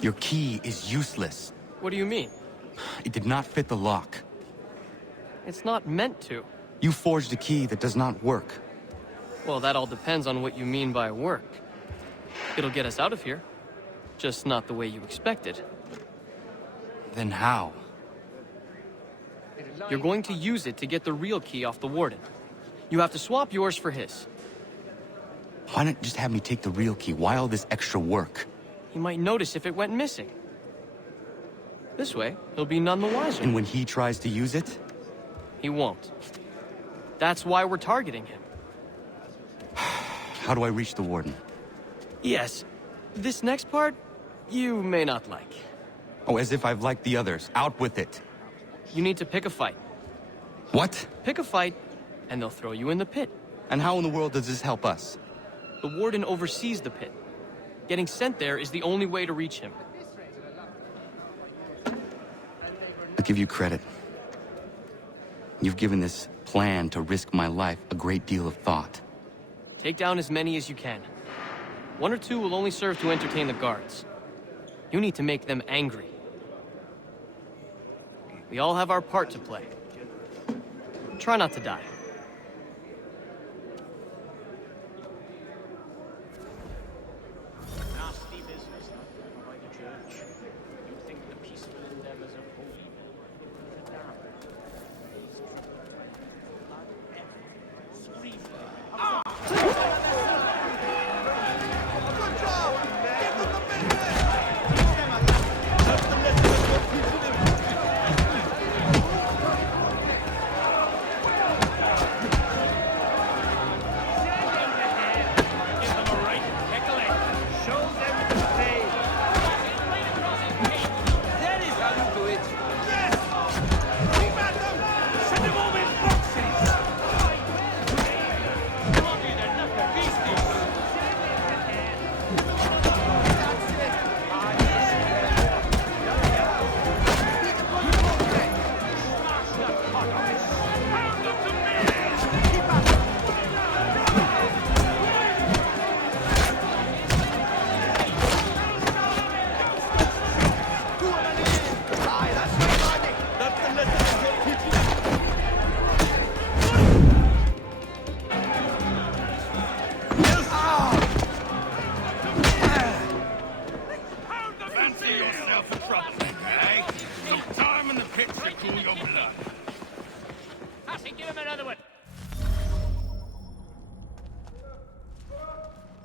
Your key is useless. What do you mean? It did not fit the lock. It's not meant to. You forged a key that does not work. Well, that all depends on what you mean by work. It'll get us out of here. Just not the way you expected. Then how? You're going to use it to get the real key off the warden. You have to swap yours for his. Why not just have me take the real key? Why all this extra work? He might notice if it went missing. This way, he'll be none the wiser. And when he tries to use it? He won't. That's why we're targeting him. How do I reach the warden? Yes. This next part, you may not like. Oh, as if I've liked the others. Out with it. You need to pick a fight. What? Pick a fight, and they'll throw you in the pit. And how in the world does this help us? The warden oversees the pit. Getting sent there is the only way to reach him. I'll give you credit. You've given this plan to risk my life a great deal of thought. Take down as many as you can. 1 or 2 will only serve to entertain the guards. You need to make them angry. We all have our part to play. Try not to die. Nasty business, that by the church. You think the peaceful endeavors of holy will down.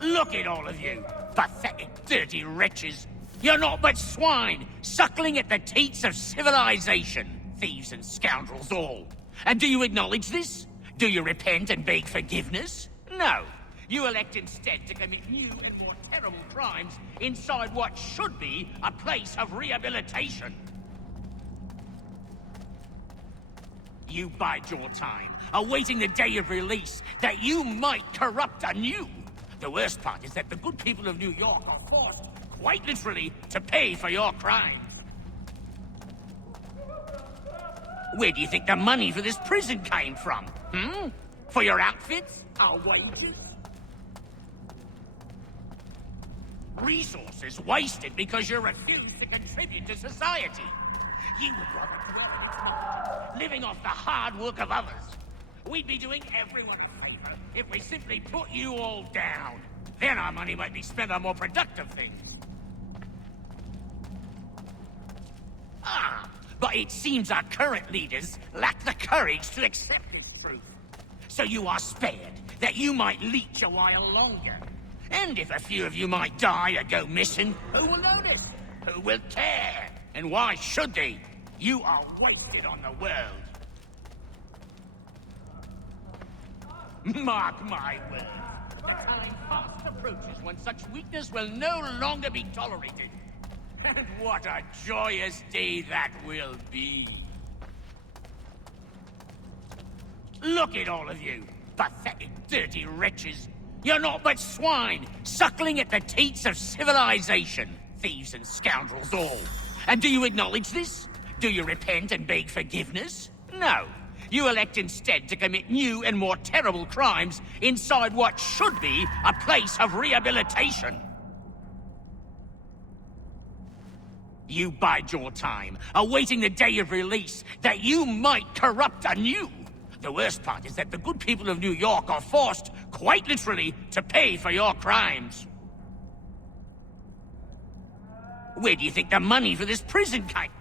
Look at all of you, pathetic, dirty wretches. You're not but swine, suckling at the teats of civilization. Thieves and scoundrels all. And do you acknowledge this? Do you repent and beg forgiveness? No. You elect instead to commit new and more terrible crimes inside what should be a place of rehabilitation. You bide your time, awaiting the day of release, that you might corrupt anew. The worst part is that the good people of New York are forced, quite literally, to pay for your crimes. Where do you think the money for this prison came from? For your outfits? Our wages? Resources wasted because you refuse to contribute to society. You would rather dwell living off the hard work of others. We'd be doing everyone a favor if we simply put you all down. Then our money might be spent on more productive things. But it seems our current leaders lack the courage to accept this truth. So you are spared, that you might leech a while longer. And if a few of you might die or go missing, who will notice? Who will care? And why should they? You are wasted on the world. Mark my words. Time fast approaches when such weakness will no longer be tolerated. And what a joyous day that will be. Look at all of you, pathetic, dirty wretches. You're not but swine, suckling at the teats of civilization. Thieves and scoundrels all. And do you acknowledge this? Do you repent and beg forgiveness? No. You elect instead to commit new and more terrible crimes inside what should be a place of rehabilitation. You bide your time, awaiting the day of release, that you might corrupt anew. The worst part is that the good people of New York are forced, quite literally, to pay for your crimes. Where do you think the money for this prison came?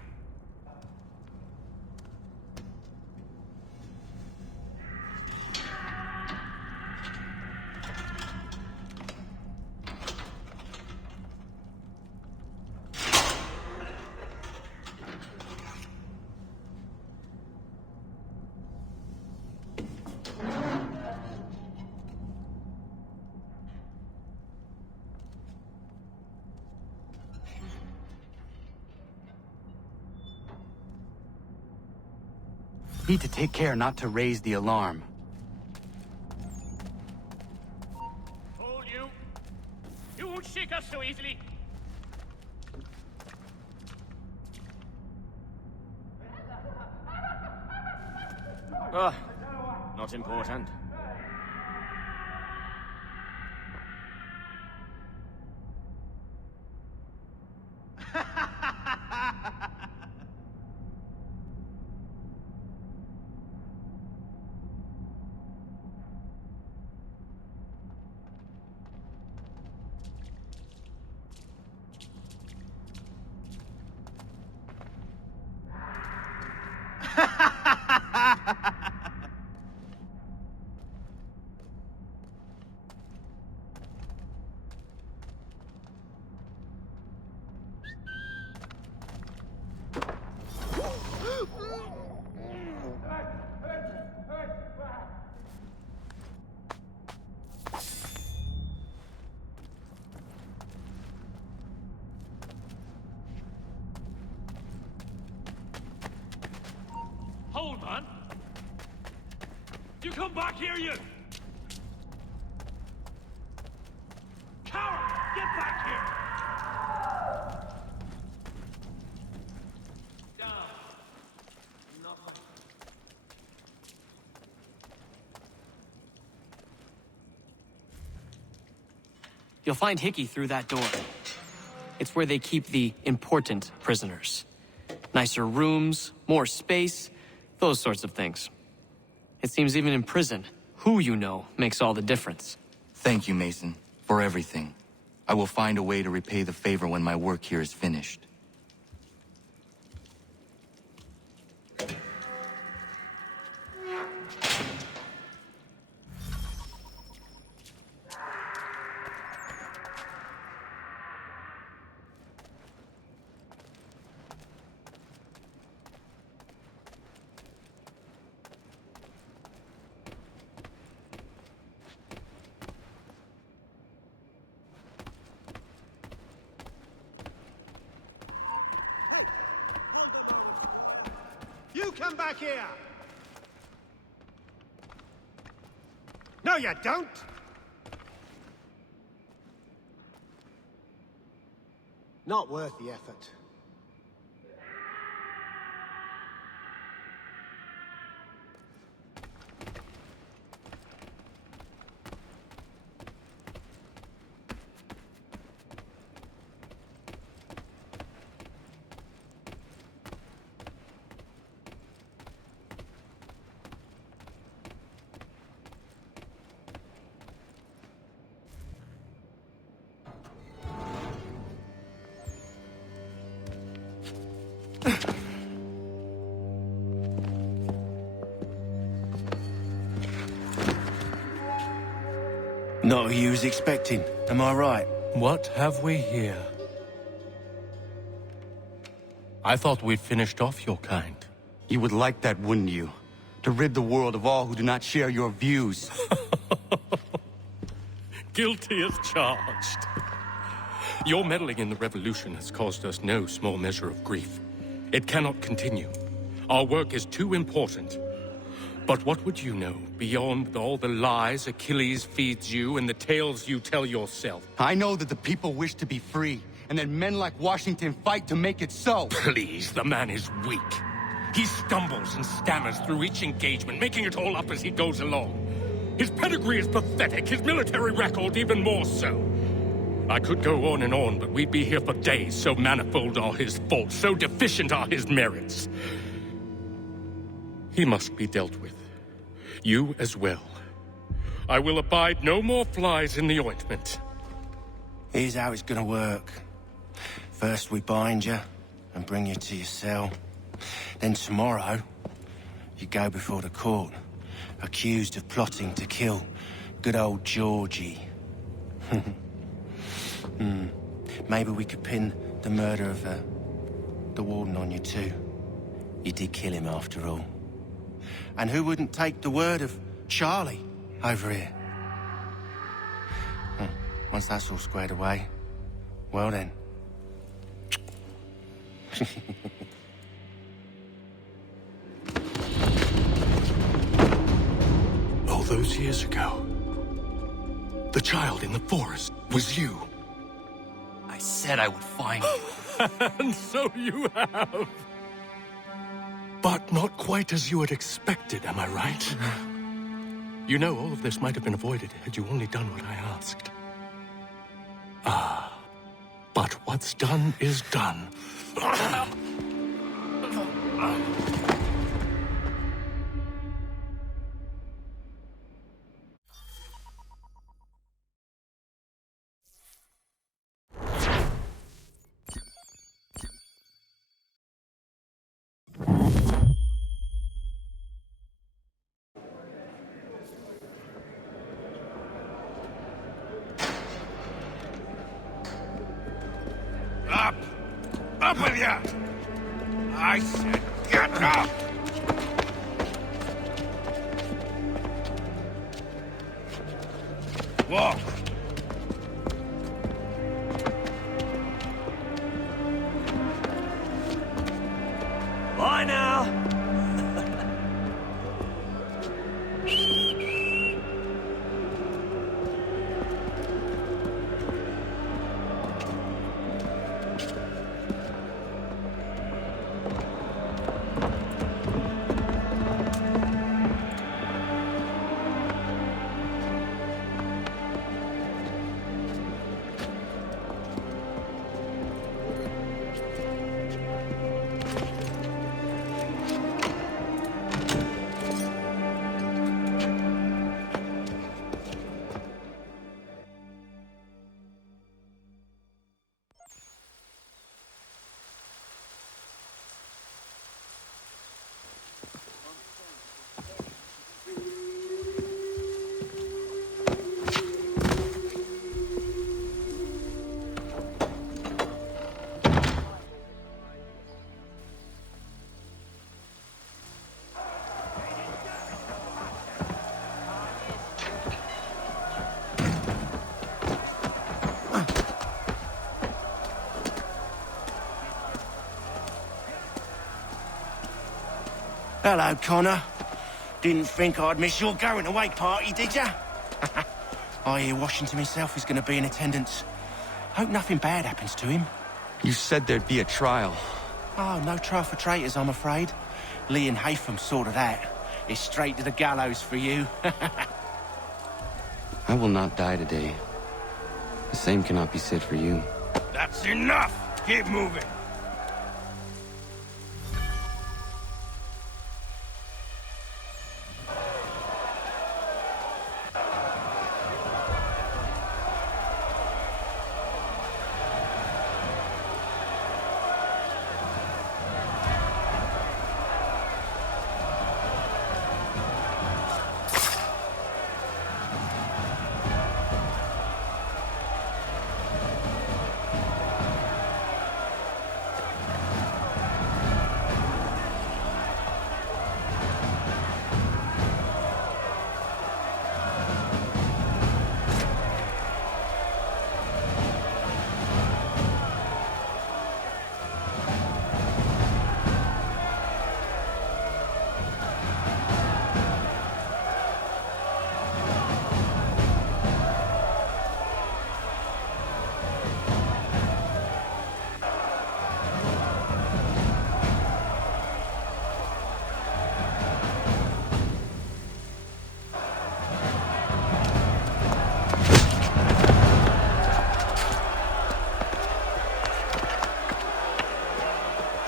Need to take care not to raise the alarm. Hold you! You won't shake us so easily! Not important. Hold on! You come back here, you! Coward! Get back here! Down. Nothing. You'll find Hickey through that door. It's where they keep the important prisoners. Nicer rooms, more space, those sorts of things. It seems even in prison, who you know makes all the difference. Thank you, Mason, for everything. I will find a way to repay the favor when my work here is finished. You come back here! No, you don't! Not worth the effort. Not who you was expecting, am I right? What have we here? I thought we'd finished off your kind. You would like that, wouldn't you? To rid the world of all who do not share your views. Guilty as charged. Your meddling in the revolution has caused us no small measure of grief. It cannot continue. Our work is too important. But what would you know beyond all the lies Achilles feeds you and the tales you tell yourself? I know that the people wish to be free, and that men like Washington fight to make it so. Please, the man is weak. He stumbles and stammers through each engagement, making it all up as he goes along. His pedigree is pathetic, his military record even more so. I could go on and on, but we'd be here for days, so manifold are his faults, so deficient are his merits. He must be dealt with. You as well. I will abide no more flies in the ointment. Here's how it's gonna work. First we bind you and bring you to your cell. Then tomorrow, you go before the court, accused of plotting to kill good old Georgie. Maybe we could pin the murder of the warden on you too. You did kill him after all. And who wouldn't take the word of Charlie over here? Once that's all squared away, well then. All those years ago, the child in the forest was you. I said I would find you. And so you have. But not quite as you had expected, am I right? You know, all of this might have been avoided had you only done what I asked. But what's done is done. Up with you! I said get up! Walk! Bye now! Hello, Connor. Didn't think I'd miss your going-away party, did ya? I hear Washington himself is going to be in attendance. Hope nothing bad happens to him. You said there'd be a trial. Oh, no trial for traitors, I'm afraid. Lee and Haytham sorted that. It's straight to the gallows for you. I will not die today. The same cannot be said for you. That's enough! Keep moving!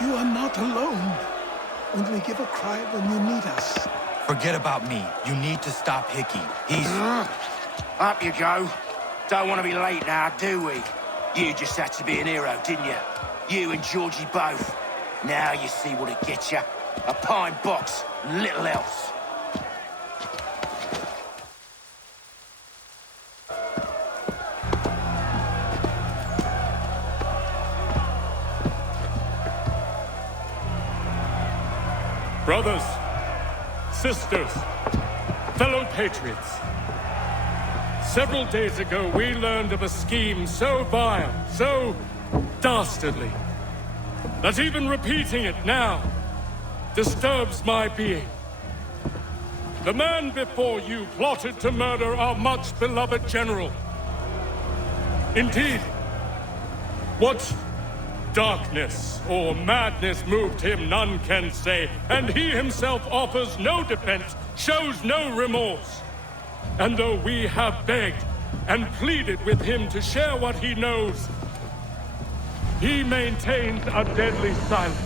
You are not alone. Only give a cry when you need us. Forget about me. You need to stop Hickey. He's... Up you go. Don't want to be late now, do we? You just had to be an hero, didn't you? You and Georgie both. Now you see what it gets you. A pine box, little else. Brothers, sisters, fellow patriots. Several days ago, we learned of a scheme so vile, so dastardly, that even repeating it now disturbs my being. The man before you plotted to murder our much-beloved general. Indeed, what darkness or madness moved him, none can say, and he himself offers no defense, shows no remorse. And though we have begged and pleaded with him to share what he knows, he maintains a deadly silence.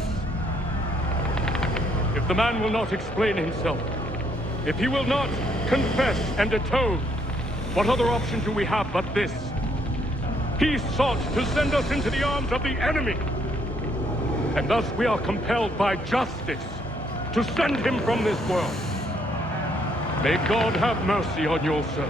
If the man will not explain himself, if he will not confess and atone, what other option do we have but this? He sought to send us into the arms of the enemy. And thus we are compelled by justice to send him from this world. May God have mercy on your soul.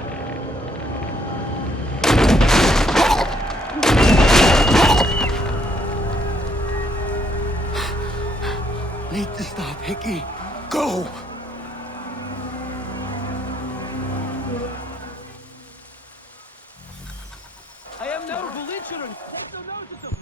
Need to stop Hickey. Go! I am no belligerent. Take no notice of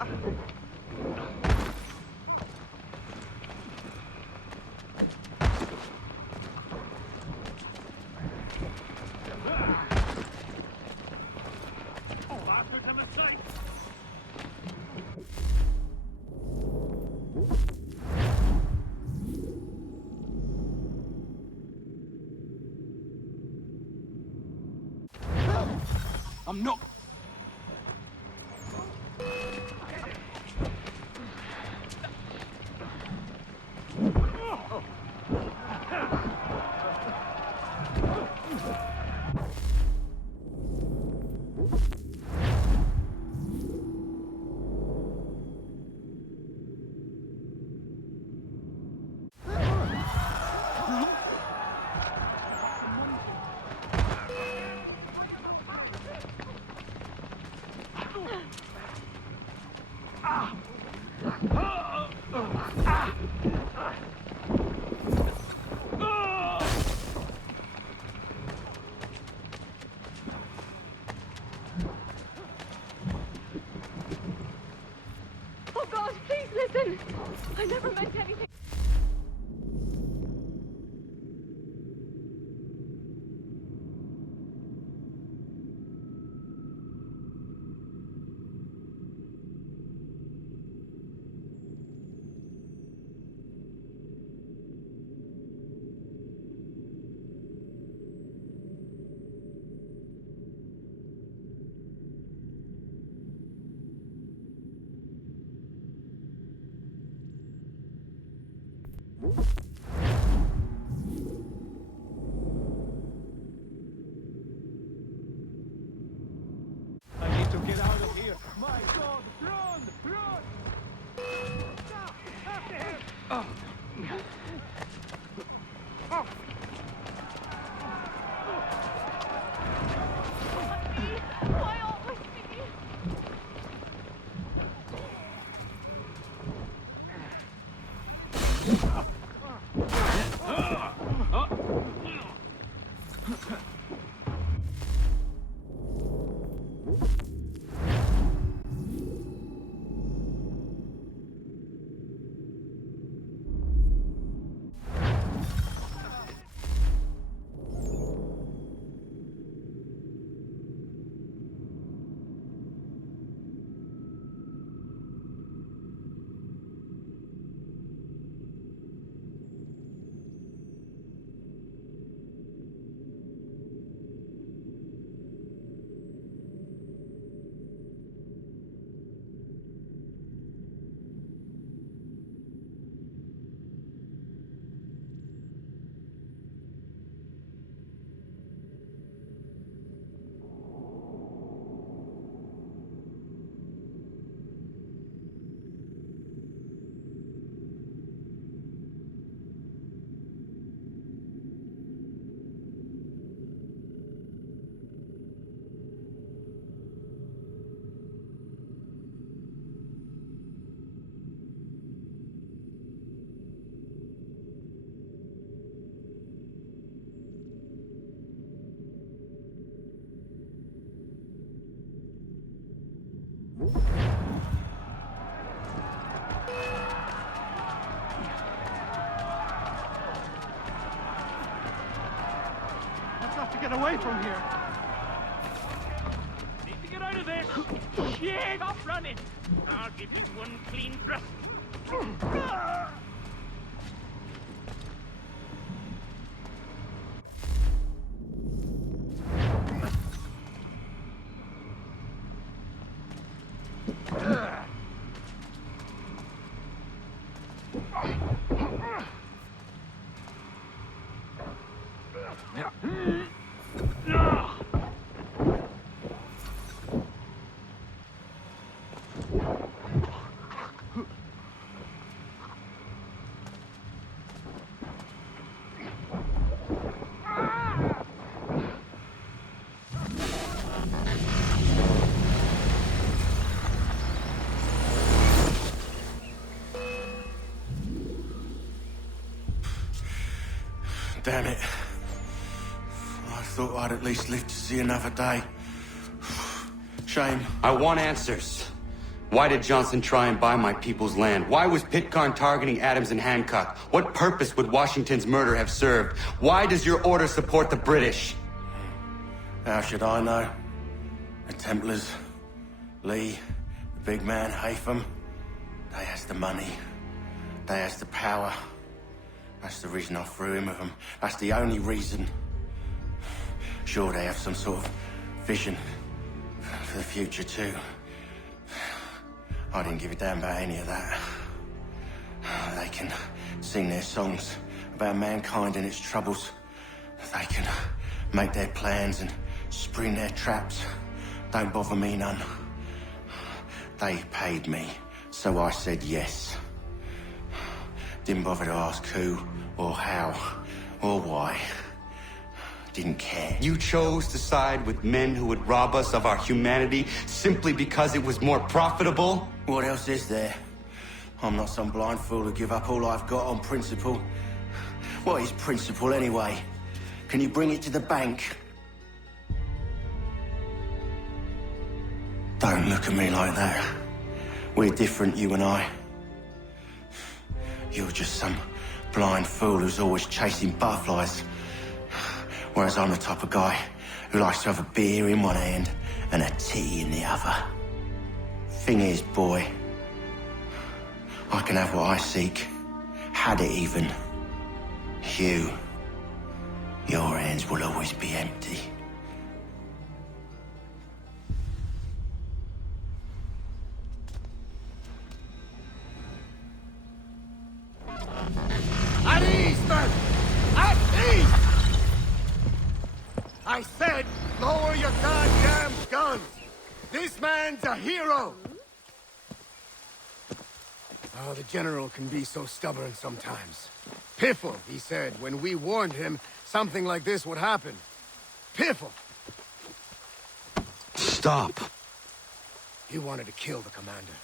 I'm not... Oh God, please listen! I never meant anything. I need to get out of here. My God, run! Run! Stop! After him! Why always me? I've got to get away from here. Need to get out of this. Shit! Stop running. I'll give you one clean thrust. Damn it. I thought I'd at least live to see another day. Shame. I want answers. Why did Johnson try and buy my people's land? Why was Pitcairn targeting Adams and Hancock? What purpose would Washington's murder have served? Why does your order support the British? How should I know? The Templars, Lee, the big man, Haytham, they has the money. They has the power. That's the reason I threw in with them. That's the only reason. Sure, they have some sort of vision for the future too. I didn't give a damn about any of that. They can sing their songs about mankind and its troubles. They can make their plans and spring their traps. Don't bother me none. They paid me, so I said yes. Didn't bother to ask who, or how, or why. Didn't care. You chose to side with men who would rob us of our humanity simply because it was more profitable? What else is there? I'm not some blind fool to give up all I've got on principle. What is principle anyway? Can you bring it to the bank? Don't look at me like that. We're different, you and I. You're just some blind fool who's always chasing butterflies. Whereas I'm the type of guy who likes to have a beer in one hand and a tea in the other. Thing is, boy, I can have what I seek. Had it even. Your hands will always be empty. At ease, men! At ease! I said, lower your goddamn guns! This man's a hero! Oh, the General can be so stubborn sometimes. Piffle, he said, when we warned him something like this would happen. Piffle! Stop. He wanted to kill the commander.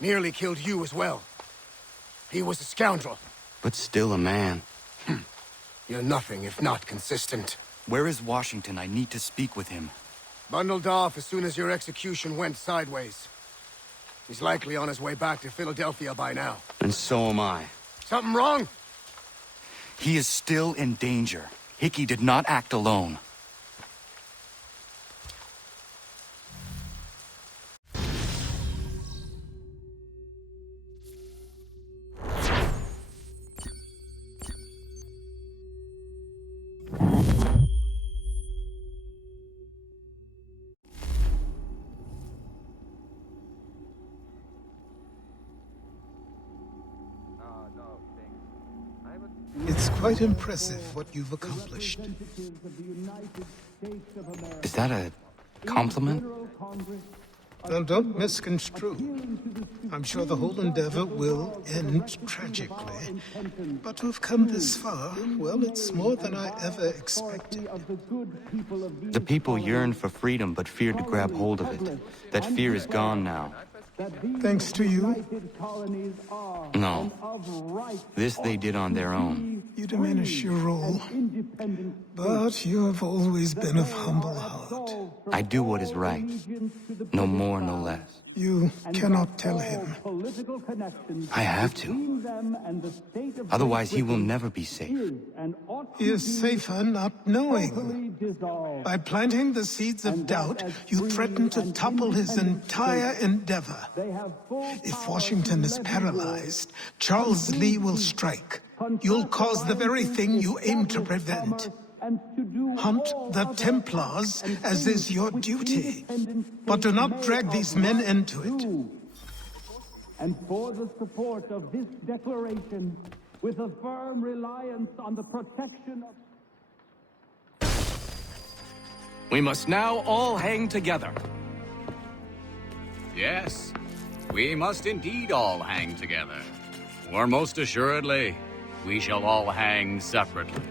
Nearly killed you as well. He was a scoundrel. But still a man. You're nothing if not consistent. Where is Washington? I need to speak with him. Bundled off as soon as your execution went sideways. He's likely on his way back to Philadelphia by now. And so am I. Something wrong? He is still in danger. Hickey did not act alone. It's quite impressive what you've accomplished. Is that a compliment? Now, don't misconstrue. I'm sure the whole endeavor will end tragically. But to have come this far, well, it's more than I ever expected. The people yearn for freedom but feared to grab hold of it. That fear is gone now. Thanks to you? No. This they did on their own. You diminish your role. But you have always been of humble heart. I do what is right. No more, no less. You cannot tell him. I have to. Otherwise, he will never be safe. He is safer not knowing. By planting the seeds of doubt, you threaten to topple his entire endeavor. If Washington is paralyzed, Charles Lee will strike. You'll cause the very thing you aim to prevent. Hunt the Templars, as is your duty. But do not drag these men into it. And for the support of this declaration, with a firm reliance on the protection of... We must now all hang together. Yes, we must indeed all hang together. Or most assuredly, we shall all hang separately.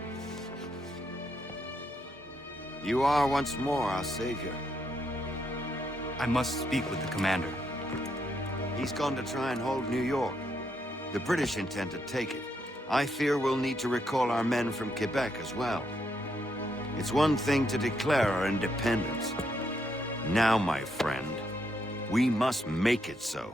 You are once more our savior. I must speak with the commander. He's gone to try and hold New York. The British intend to take it. I fear we'll need to recall our men from Quebec as well. It's one thing to declare our independence. Now, my friend, We must make it so.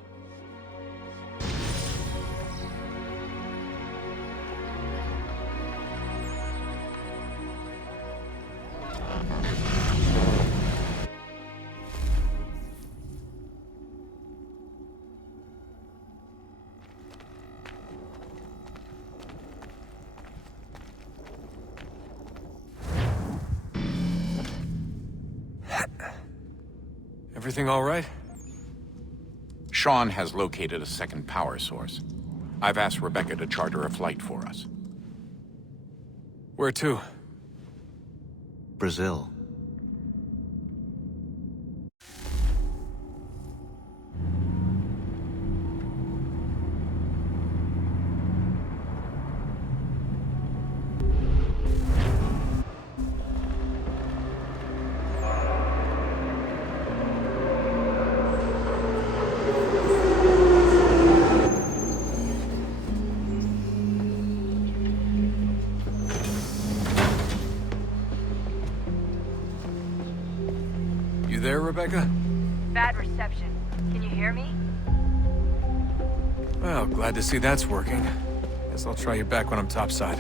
Everything all right? Sean has located a second power source. I've asked Rebecca to charter a flight for us. Where to? Brazil. You there, Rebecca? Bad reception. Can you hear me? Well, glad to see that's working. Guess I'll try you back when I'm topside.